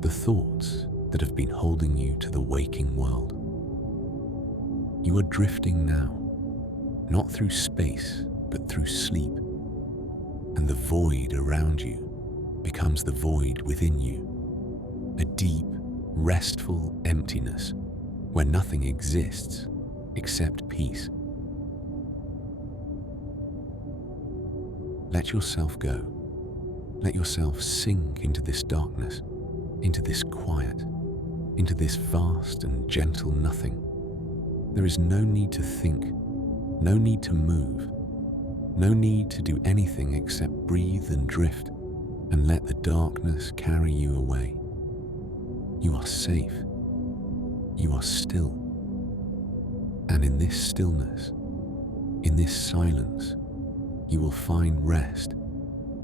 the thoughts that have been holding you to the waking world. You are drifting now, not through space, but through sleep. And the void around you becomes the void within you, a deep, restful emptiness where nothing exists except peace. Let yourself go. Let yourself sink into this darkness, into this quiet, into this vast and gentle nothing. There is no need to think, no need to move, no need to do anything except breathe and drift and let the darkness carry you away. You are safe. You are still. And in this stillness, in this silence, you will find rest,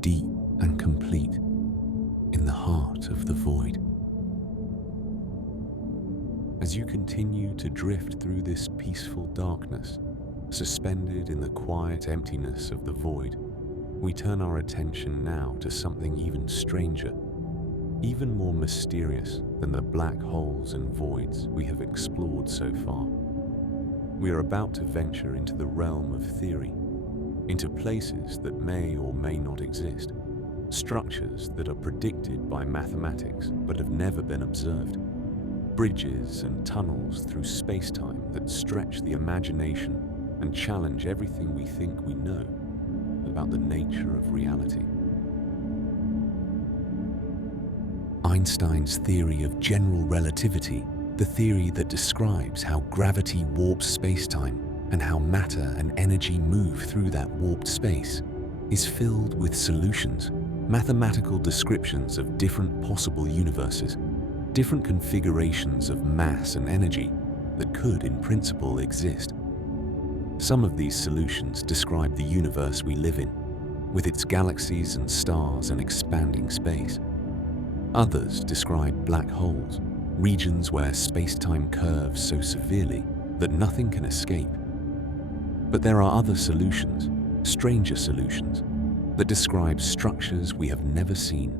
deep and complete, in the heart of the void. As you continue to drift through this peaceful darkness, suspended in the quiet emptiness of the void, we turn our attention now to something even stranger, even more mysterious than the black holes and voids we have explored so far. We are about to venture into the realm of theory, into places that may or may not exist, structures that are predicted by mathematics but have never been observed, bridges and tunnels through space-time that stretch the imagination and challenge everything we think we know about the nature of reality. Einstein's theory of general relativity, the theory that describes how gravity warps space-time and how matter and energy move through that warped space, is filled with solutions, mathematical descriptions of different possible universes, different configurations of mass and energy that could, in principle, exist. Some of these solutions describe the universe we live in, with its galaxies and stars and expanding space. Others describe black holes, regions where space-time curves so severely that nothing can escape. But there are other solutions, stranger solutions, that describe structures we have never seen.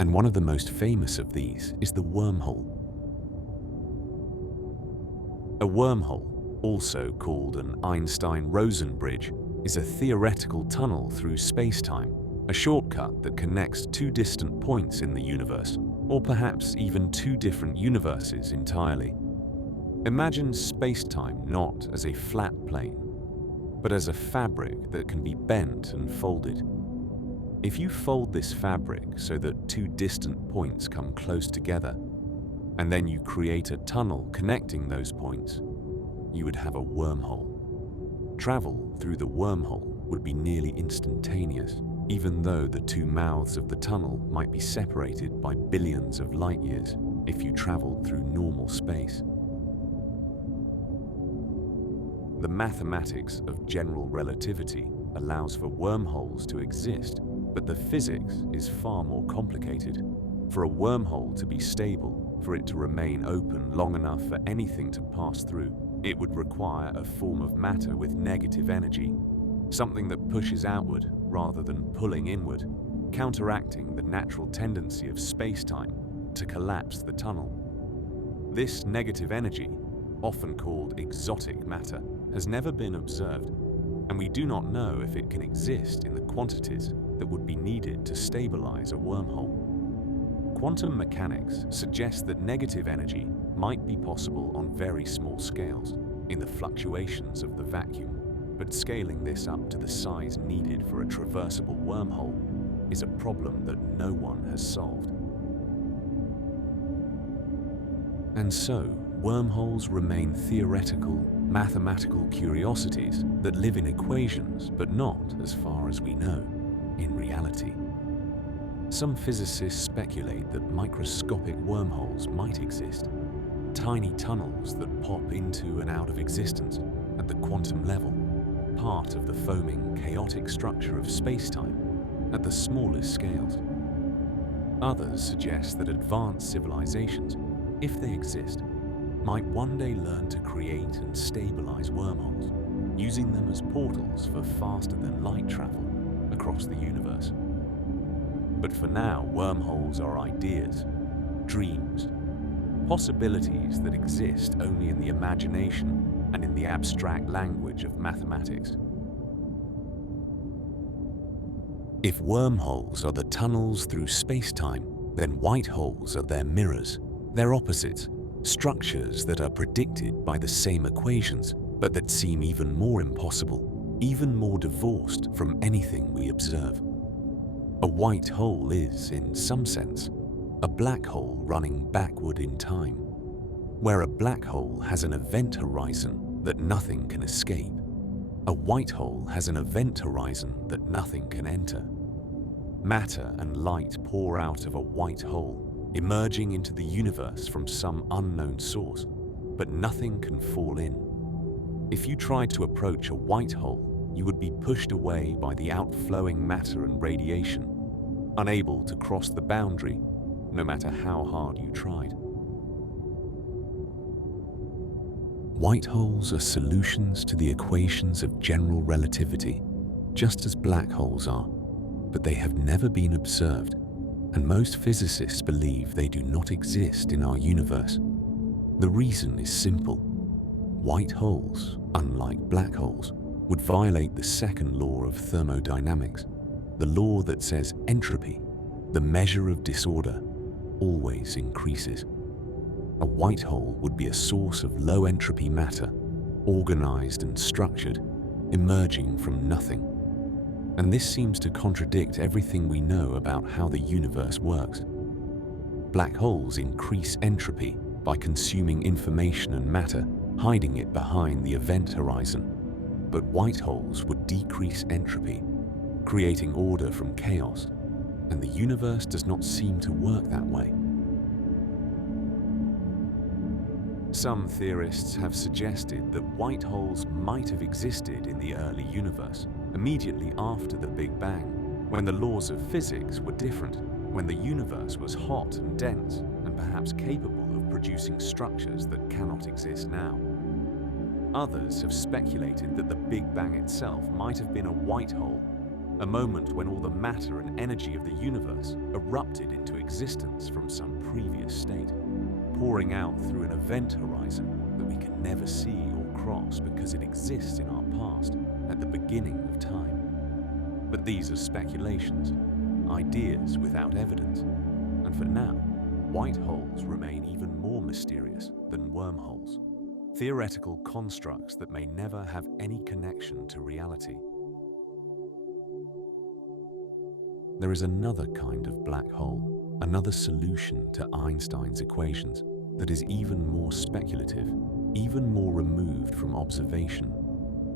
And one of the most famous of these is the wormhole. A wormhole, also called an Einstein-Rosen bridge, is a theoretical tunnel through space-time, a shortcut that connects two distant points in the universe, or perhaps even two different universes entirely. Imagine space-time not as a flat plane, but as a fabric that can be bent and folded. If you fold this fabric so that two distant points come close together, and then you create a tunnel connecting those points, you would have a wormhole. Travel through the wormhole would be nearly instantaneous, even though the two mouths of the tunnel might be separated by billions of light years if you traveled through normal space. The mathematics of general relativity allows for wormholes to exist, but the physics is far more complicated. For a wormhole to be stable, for it to remain open long enough for anything to pass through, it would require a form of matter with negative energy, something that pushes outward rather than pulling inward, counteracting the natural tendency of space-time to collapse the tunnel. This negative energy, often called exotic matter, has never been observed, and we do not know if it can exist in the quantities that would be needed to stabilize a wormhole. Quantum mechanics suggests that negative energy might be possible on very small scales, in the fluctuations of the vacuum, but scaling this up to the size needed for a traversable wormhole is a problem that no one has solved. And so, wormholes remain theoretical, mathematical curiosities that live in equations, but not, as far as we know, in reality. Some physicists speculate that microscopic wormholes might exist, tiny tunnels that pop into and out of existence at the quantum level, part of the foaming, chaotic structure of space-time at the smallest scales. Others suggest that advanced civilizations, if they exist, might one day learn to create and stabilize wormholes, using them as portals for faster-than-light travel across the universe. But for now, wormholes are ideas, dreams, possibilities that exist only in the imagination and in the abstract language of mathematics. If wormholes are the tunnels through space-time, then white holes are their mirrors, their opposites, structures that are predicted by the same equations, but that seem even more impossible, even more divorced from anything we observe. A white hole is, in some sense, a black hole running backward in time, where a black hole has an event horizon that nothing can escape. A white hole has an event horizon that nothing can enter. Matter and light pour out of a white hole, emerging into the universe from some unknown source, but nothing can fall in. If you tried to approach a white hole, you would be pushed away by the outflowing matter and radiation, unable to cross the boundary, no matter how hard you tried. White holes are solutions to the equations of general relativity, just as black holes are, but they have never been observed, and most physicists believe they do not exist in our universe. The reason is simple. White holes, unlike black holes, would violate the second law of thermodynamics, the law that says entropy, the measure of disorder, always increases. A white hole would be a source of low entropy matter, organized and structured, emerging from nothing. And this seems to contradict everything we know about how the universe works. Black holes increase entropy by consuming information and matter, hiding it behind the event horizon. But white holes would decrease entropy, creating order from chaos, and the universe does not seem to work that way. Some theorists have suggested that white holes might have existed in the early universe, immediately after the Big Bang, when the laws of physics were different, when the universe was hot and dense, and perhaps capable of producing structures that cannot exist now. Others have speculated that the Big Bang itself might have been a white hole, a moment when all the matter and energy of the universe erupted into existence from some previous state, pouring out through an event horizon that we can never see or cross because it exists in our past at the beginning of time. But these are speculations, ideas without evidence, and for now, white holes remain even more mysterious than wormholes, theoretical constructs that may never have any connection to reality. There is another kind of black hole, another solution to Einstein's equations that is even more speculative, even more removed from observation,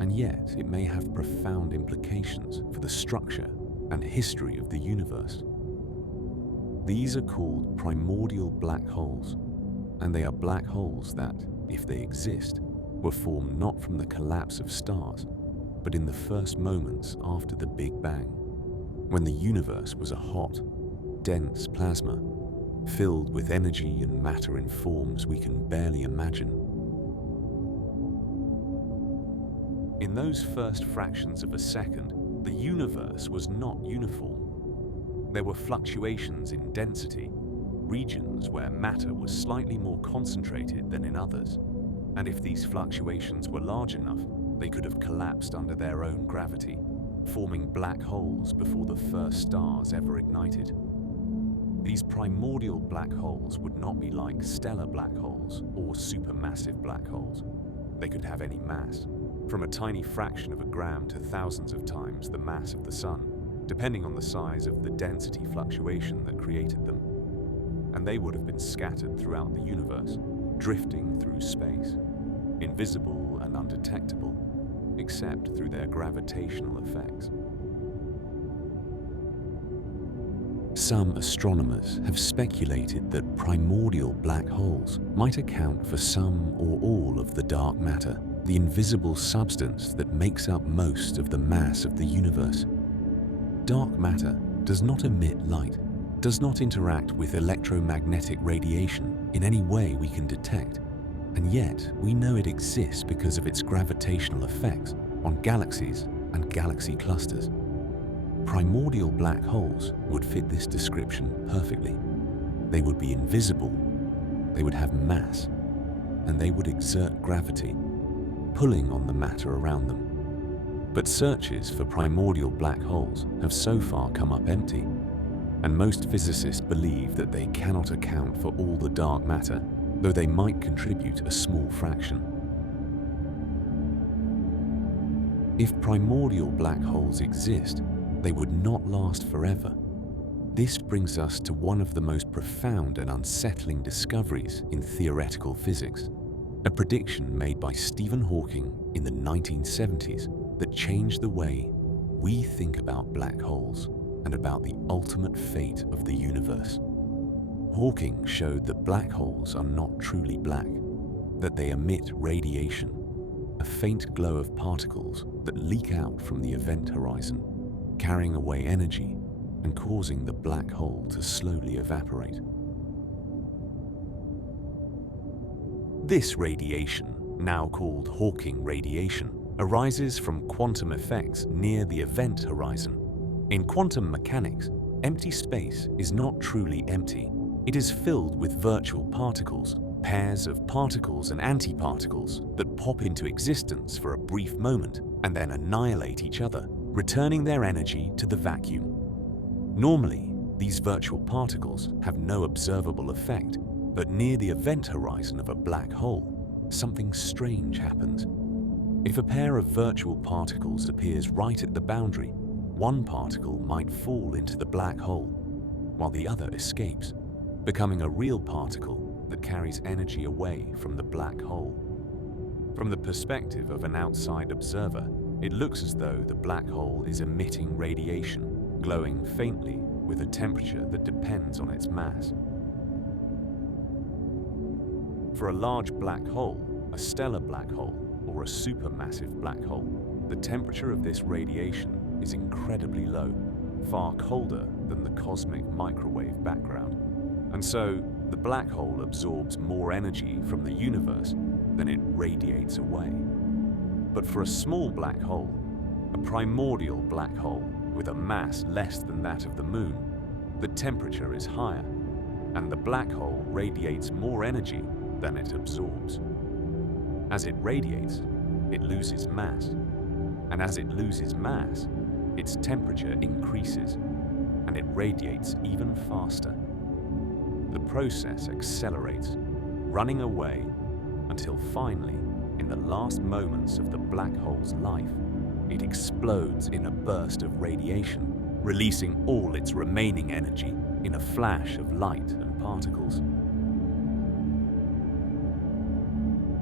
and yet it may have profound implications for the structure and history of the universe. These are called primordial black holes, and they are black holes that, if they exist, were formed not from the collapse of stars, but in the first moments after the Big Bang, when the universe was a hot, dense plasma, filled with energy and matter in forms we can barely imagine. In those first fractions of a second, the universe was not uniform. There were fluctuations in density, regions where matter was slightly more concentrated than in others, and if these fluctuations were large enough, they could have collapsed under their own gravity, forming black holes before the first stars ever ignited. These primordial black holes would not be like stellar black holes or supermassive black holes. They could have any mass, from a tiny fraction of a gram to thousands of times the mass of the Sun, depending on the size of the density fluctuation that created them. And they would have been scattered throughout the universe, drifting through space, invisible and undetectable, except through their gravitational effects. Some astronomers have speculated that primordial black holes might account for some or all of the dark matter, the invisible substance that makes up most of the mass of the universe. Dark matter does not emit light, does not interact with electromagnetic radiation in any way we can detect, and yet we know it exists because of its gravitational effects on galaxies and galaxy clusters. Primordial black holes would fit this description perfectly. They would be invisible, they would have mass, and they would exert gravity. pulling on the matter around them. But searches for primordial black holes have so far come up empty, and most physicists believe that they cannot account for all the dark matter, though they might contribute a small fraction. If primordial black holes exist, they would not last forever. This brings us to one of the most profound and unsettling discoveries in theoretical physics, a prediction made by Stephen Hawking in the 1970s that changed the way we think about black holes and about the ultimate fate of the universe. Hawking showed that black holes are not truly black, that they emit radiation, a faint glow of particles that leak out from the event horizon, carrying away energy and causing the black hole to slowly evaporate. This radiation, now called Hawking radiation, arises from quantum effects near the event horizon. In quantum mechanics, empty space is not truly empty. It is filled with virtual particles, pairs of particles and antiparticles that pop into existence for a brief moment and then annihilate each other, returning their energy to the vacuum. Normally, these virtual particles have no observable effect, but near the event horizon of a black hole, something strange happens. If a pair of virtual particles appears right at the boundary, one particle might fall into the black hole, while the other escapes, becoming a real particle that carries energy away from the black hole. From the perspective of an outside observer, it looks as though the black hole is emitting radiation, glowing faintly with a temperature that depends on its mass. For a large black hole, a stellar black hole, or a supermassive black hole, the temperature of this radiation is incredibly low, far colder than the cosmic microwave background. And so, the black hole absorbs more energy from the universe than it radiates away. But for a small black hole, a primordial black hole with a mass less than that of the Moon, the temperature is higher, and the black hole radiates more energy than it absorbs. As it radiates, it loses mass, and as it loses mass, its temperature increases, and it radiates even faster. The process accelerates, running away until finally, in the last moments of the black hole's life, it explodes in a burst of radiation, releasing all its remaining energy in a flash of light and particles.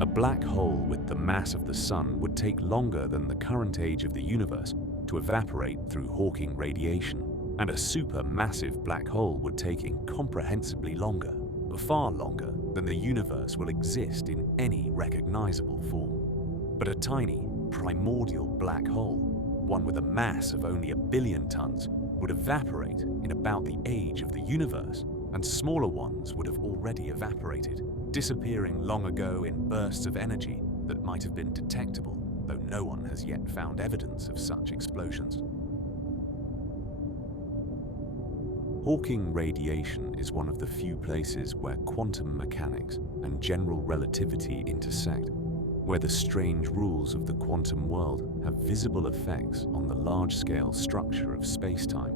A black hole with the mass of the Sun would take longer than the current age of the universe to evaporate through Hawking radiation, and a supermassive black hole would take incomprehensibly longer, far longer than the universe will exist in any recognizable form. But a tiny, primordial black hole, one with a mass of only 1 billion tons, would evaporate in about the age of the universe, and smaller ones would have already evaporated, disappearing long ago in bursts of energy that might have been detectable, though no one has yet found evidence of such explosions. Hawking radiation is one of the few places where quantum mechanics and general relativity intersect, where the strange rules of the quantum world have visible effects on the large-scale structure of space-time,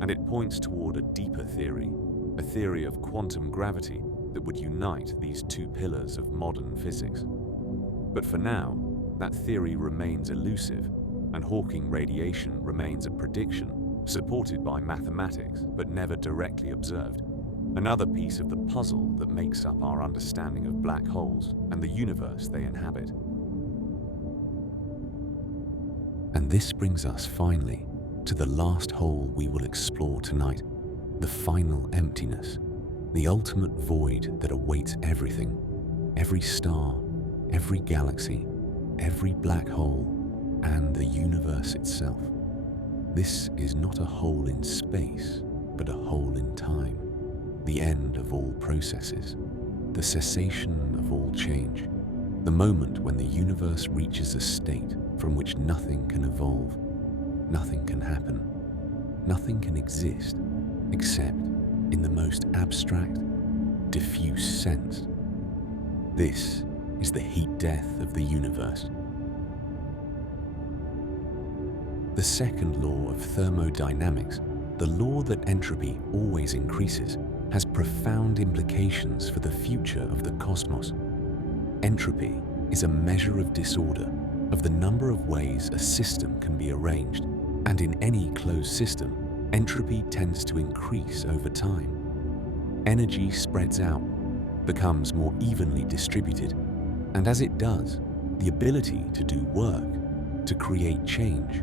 and it points toward a deeper theory, a theory of quantum gravity that would unite these two pillars of modern physics. But for now, that theory remains elusive, and Hawking radiation remains a prediction supported by mathematics but never directly observed, another piece of the puzzle that makes up our understanding of black holes and the universe they inhabit. And this brings us finally to the last hole we will explore tonight, the final emptiness, the ultimate void that awaits everything, every star, every galaxy, every black hole, and the universe itself. This is not a hole in space, but a hole in time, the end of all processes, the cessation of all change, the moment when the universe reaches a state from which nothing can evolve, nothing can happen, nothing can exist except in the most abstract, diffuse sense. This is the heat death of the universe, The second law of thermodynamics, the law that entropy always increases, has profound implications for the future of the cosmos. Entropy is a measure of disorder, of the number of ways a system can be arranged, and in any closed system, entropy tends to increase over time. Energy spreads out, becomes more evenly distributed, and as it does, the ability to do work, to create change,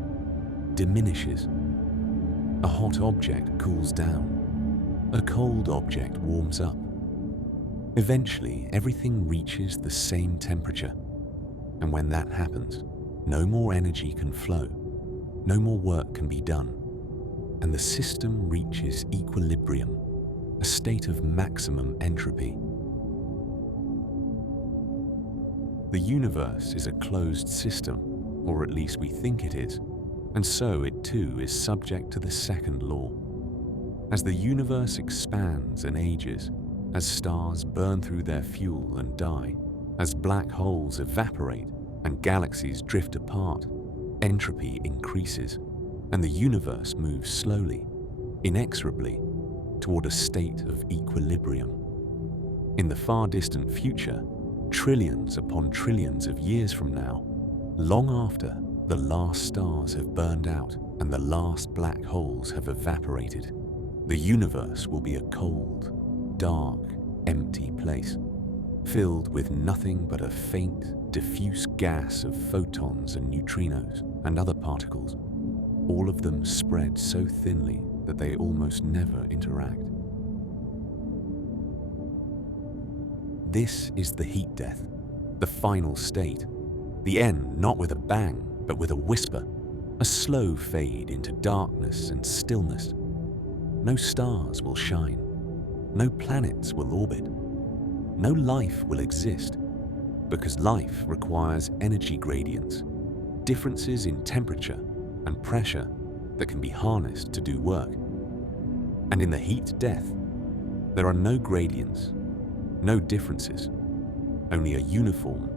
diminishes. A hot object cools down. A cold object warms up. Eventually, everything reaches the same temperature. And when that happens, no more energy can flow, no more work can be done, and the system reaches equilibrium, a state of maximum entropy. The universe is a closed system, or at least we think it is, and so it too is subject to the second law. As the universe expands and ages, as stars burn through their fuel and die, as black holes evaporate and galaxies drift apart, entropy increases, and the universe moves slowly, inexorably, toward a state of equilibrium. In the far distant future, trillions upon trillions of years from now, long after the last stars have burned out and the last black holes have evaporated, the universe will be a cold, dark, empty place, filled with nothing but a faint, diffuse gas of photons and neutrinos and other particles, all of them spread so thinly that they almost never interact. This is the heat death, the final state, the end not with a bang, but with a whisper, a slow fade into darkness and stillness. No stars will shine, no planets will orbit, no life will exist, because life requires energy gradients, differences in temperature and pressure that can be harnessed to do work. And in the heat death, there are no gradients, no differences, only a uniform,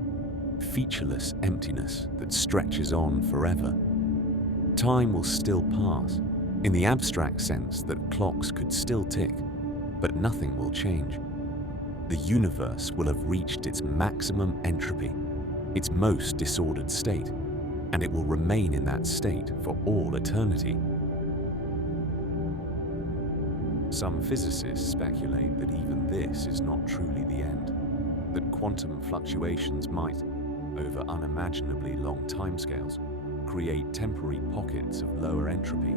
featureless emptiness that stretches on forever. Time will still pass, in the abstract sense that clocks could still tick, but nothing will change. The universe will have reached its maximum entropy, its most disordered state, and it will remain in that state for all eternity. Some physicists speculate that even this is not truly the end, that quantum fluctuations might, over unimaginably long timescales, create temporary pockets of lower entropy,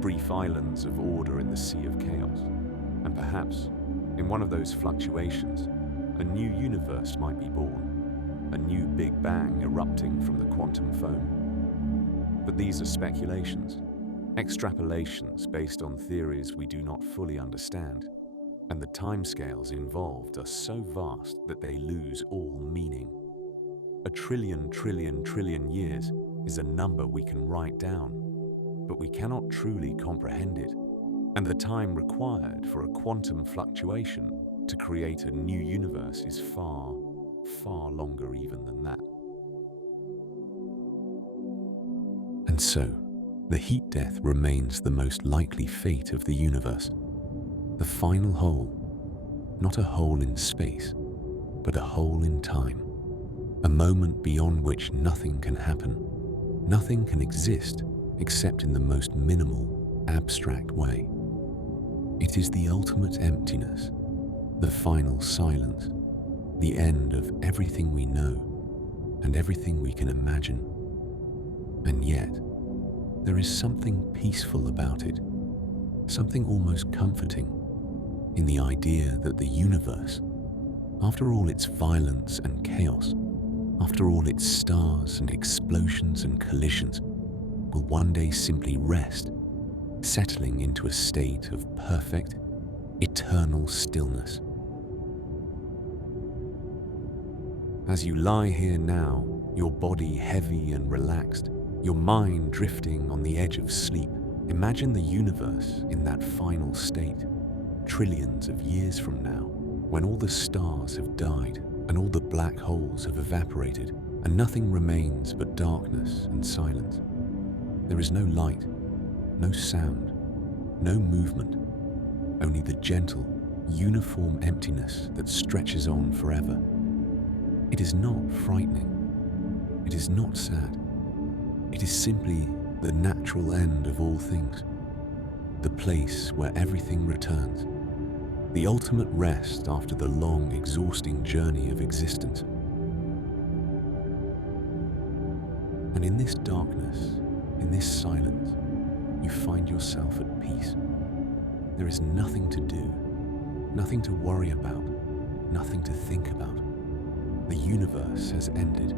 brief islands of order in the sea of chaos, and perhaps, in one of those fluctuations, a new universe might be born, a new Big Bang erupting from the quantum foam. But these are speculations, extrapolations based on theories we do not fully understand, and the timescales involved are so vast that they lose all meaning. A trillion years is a number we can write down, but we cannot truly comprehend it, and the time required for a quantum fluctuation to create a new universe is far, far longer even than that. And so, the heat death remains the most likely fate of the universe. The final hole, not a hole in space, but a hole in time. A moment beyond which nothing can happen. Nothing can exist except in the most minimal, abstract way. It is the ultimate emptiness, the final silence, the end of everything we know and everything we can imagine. And yet, there is something peaceful about it, something almost comforting in the idea that the universe, after all its violence and chaos, after all its stars and explosions and collisions, will one day simply rest, settling into a state of perfect, eternal stillness. As you lie here now, your body heavy and relaxed, your mind drifting on the edge of sleep, imagine the universe in that final state, trillions of years from now, when all the stars have died and all the black holes have evaporated and nothing remains but darkness and silence. There is no light, no sound, no movement, only the gentle, uniform emptiness that stretches on forever. It is not frightening. It is not sad. It is simply the natural end of all things, the place where everything returns, the ultimate rest after the long, exhausting journey of existence. And in this darkness, in this silence, you find yourself at peace. There is nothing to do, nothing to worry about, nothing to think about. The universe has ended,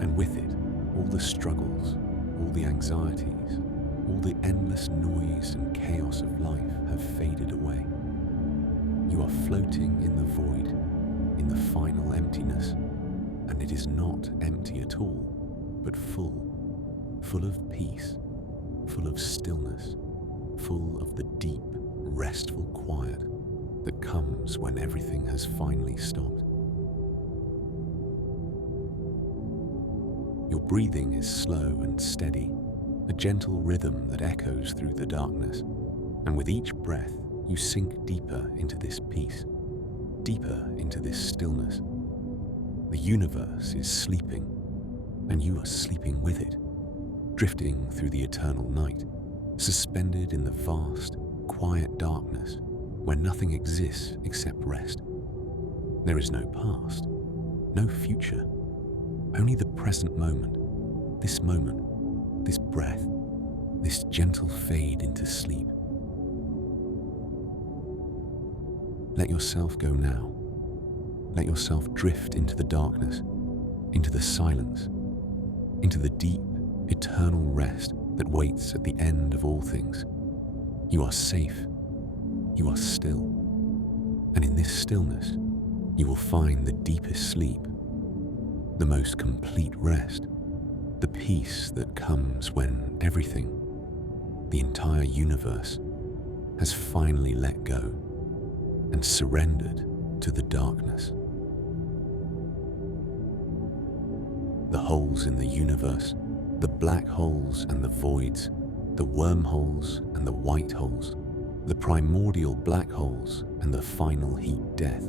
and with it, all the struggles, all the anxieties, all the endless noise and chaos of life have faded away. You are floating in the void, in the final emptiness, and it is not empty at all, but full of peace, full of stillness, full of the deep, restful quiet that comes when everything has finally stopped. Your breathing is slow and steady, a gentle rhythm that echoes through the darkness, and with each breath you sink deeper into this peace, deeper into this stillness. The universe is sleeping, and you are sleeping with it, drifting through the eternal night, suspended in the vast, quiet darkness where nothing exists except rest. There is no past, no future, only the present moment, this breath, this gentle fade into sleep. Let yourself go now. Let yourself drift into the darkness, into the silence, into the deep, eternal rest that waits at the end of all things. You are safe. You are still. And in this stillness, you will find the deepest sleep, the most complete rest, the peace that comes when everything, the entire universe, has finally let go and surrendered to the darkness. The holes in the universe, the black holes and the voids, the wormholes and the white holes, the primordial black holes and the final heat death,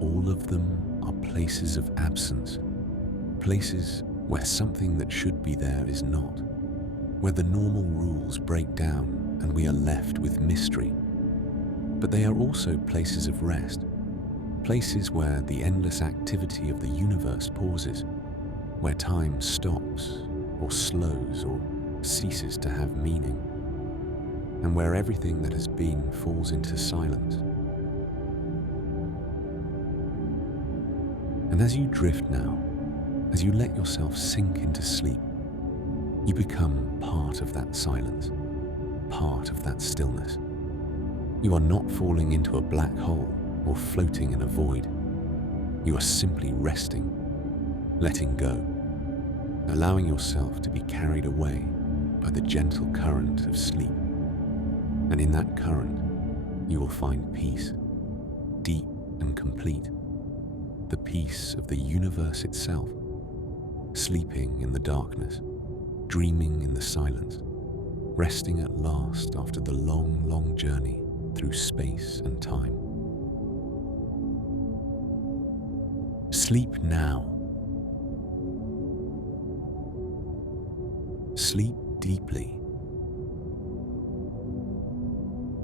all of them are places of absence, places where something that should be there is not, where the normal rules break down and we are left with mystery. But they are also places of rest, places where the endless activity of the universe pauses, where time stops or slows or ceases to have meaning, and where everything that has been falls into silence. And as you drift now, as you let yourself sink into sleep, you become part of that silence, part of that stillness. You are not falling into a black hole or floating in a void. You are simply resting, letting go, allowing yourself to be carried away by the gentle current of sleep. And in that current, you will find peace, deep and complete, the peace of the universe itself, sleeping in the darkness, dreaming in the silence, resting at last after the long, long journey through space and time. Sleep now. Sleep deeply.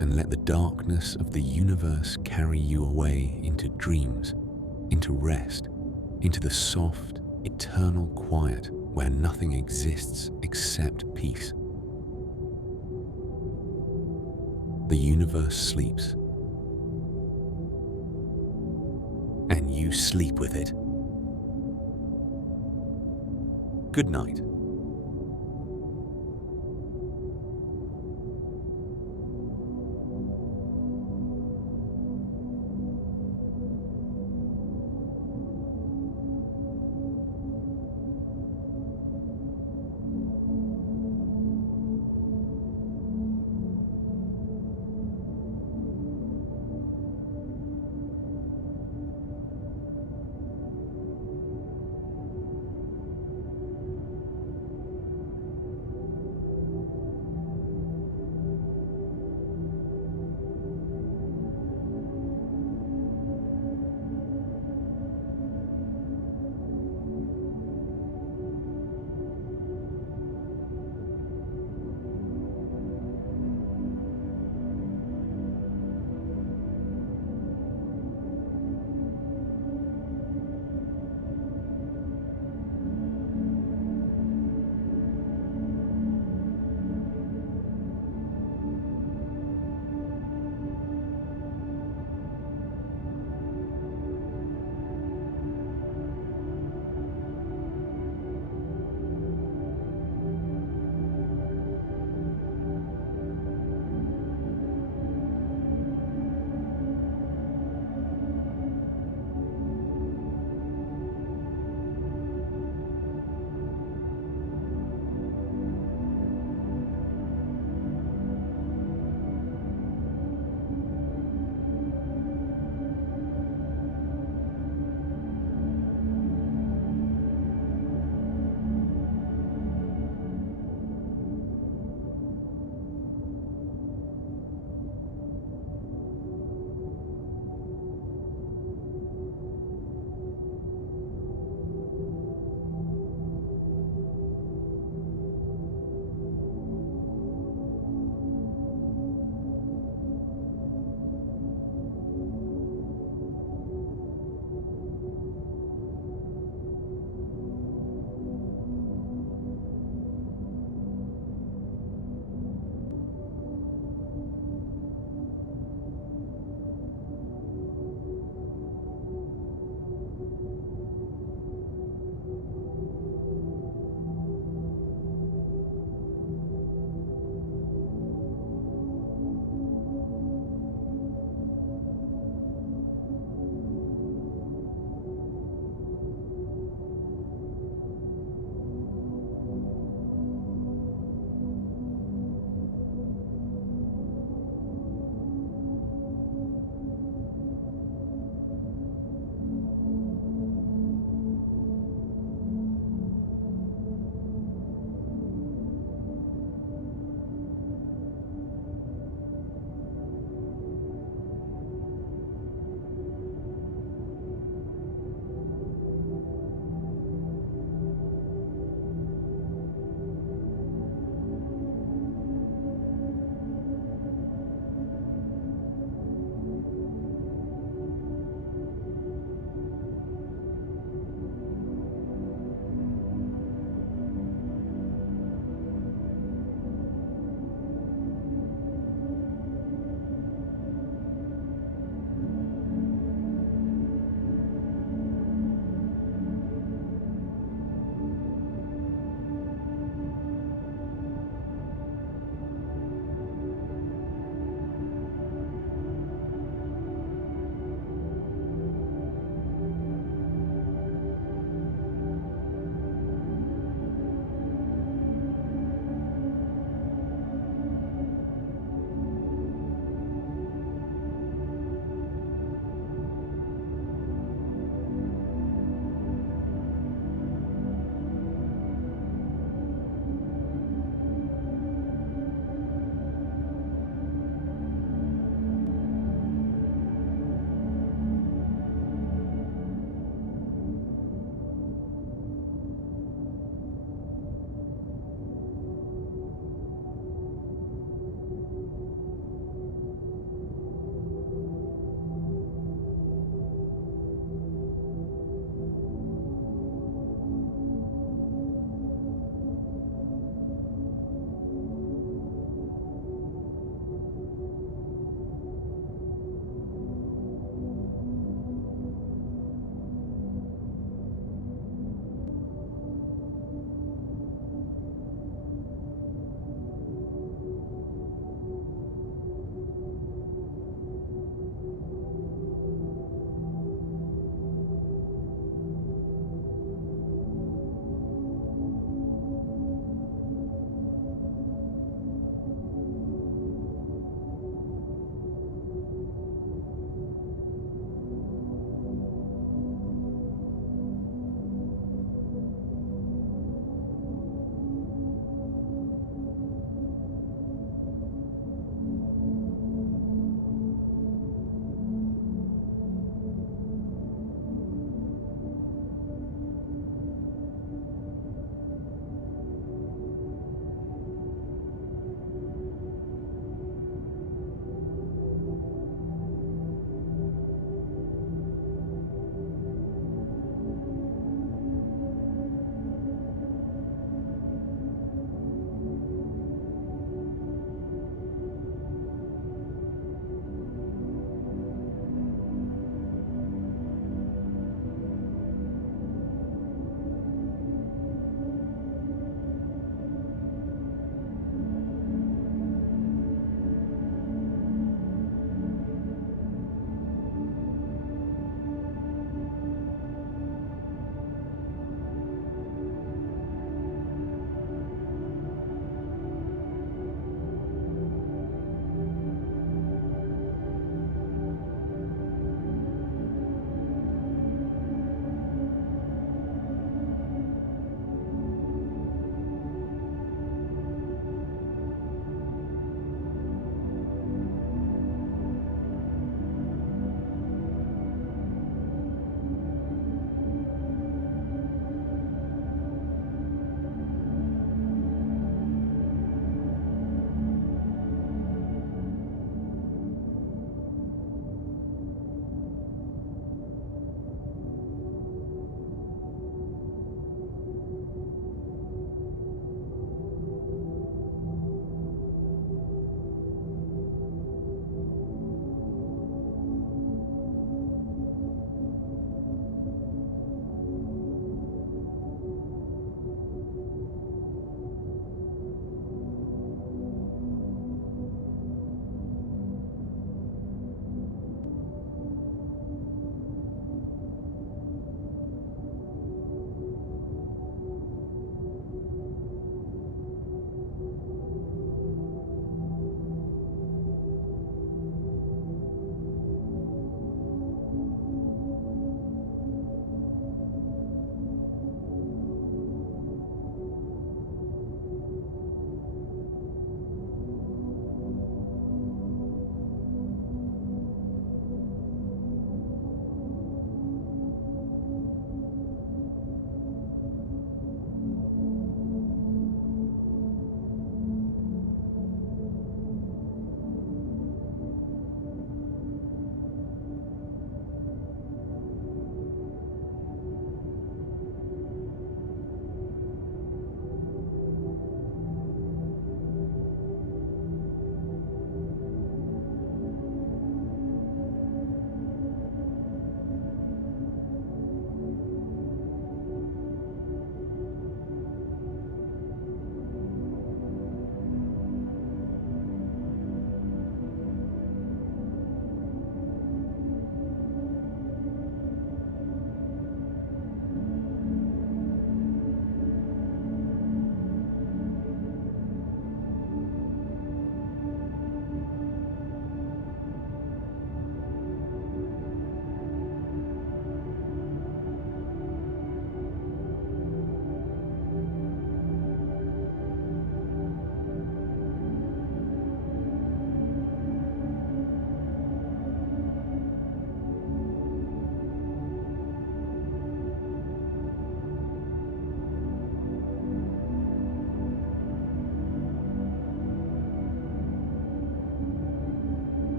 And let the darkness of the universe carry you away into dreams, into rest, into the soft, eternal quiet where nothing exists except peace. The universe sleeps, and you sleep with it. Good night.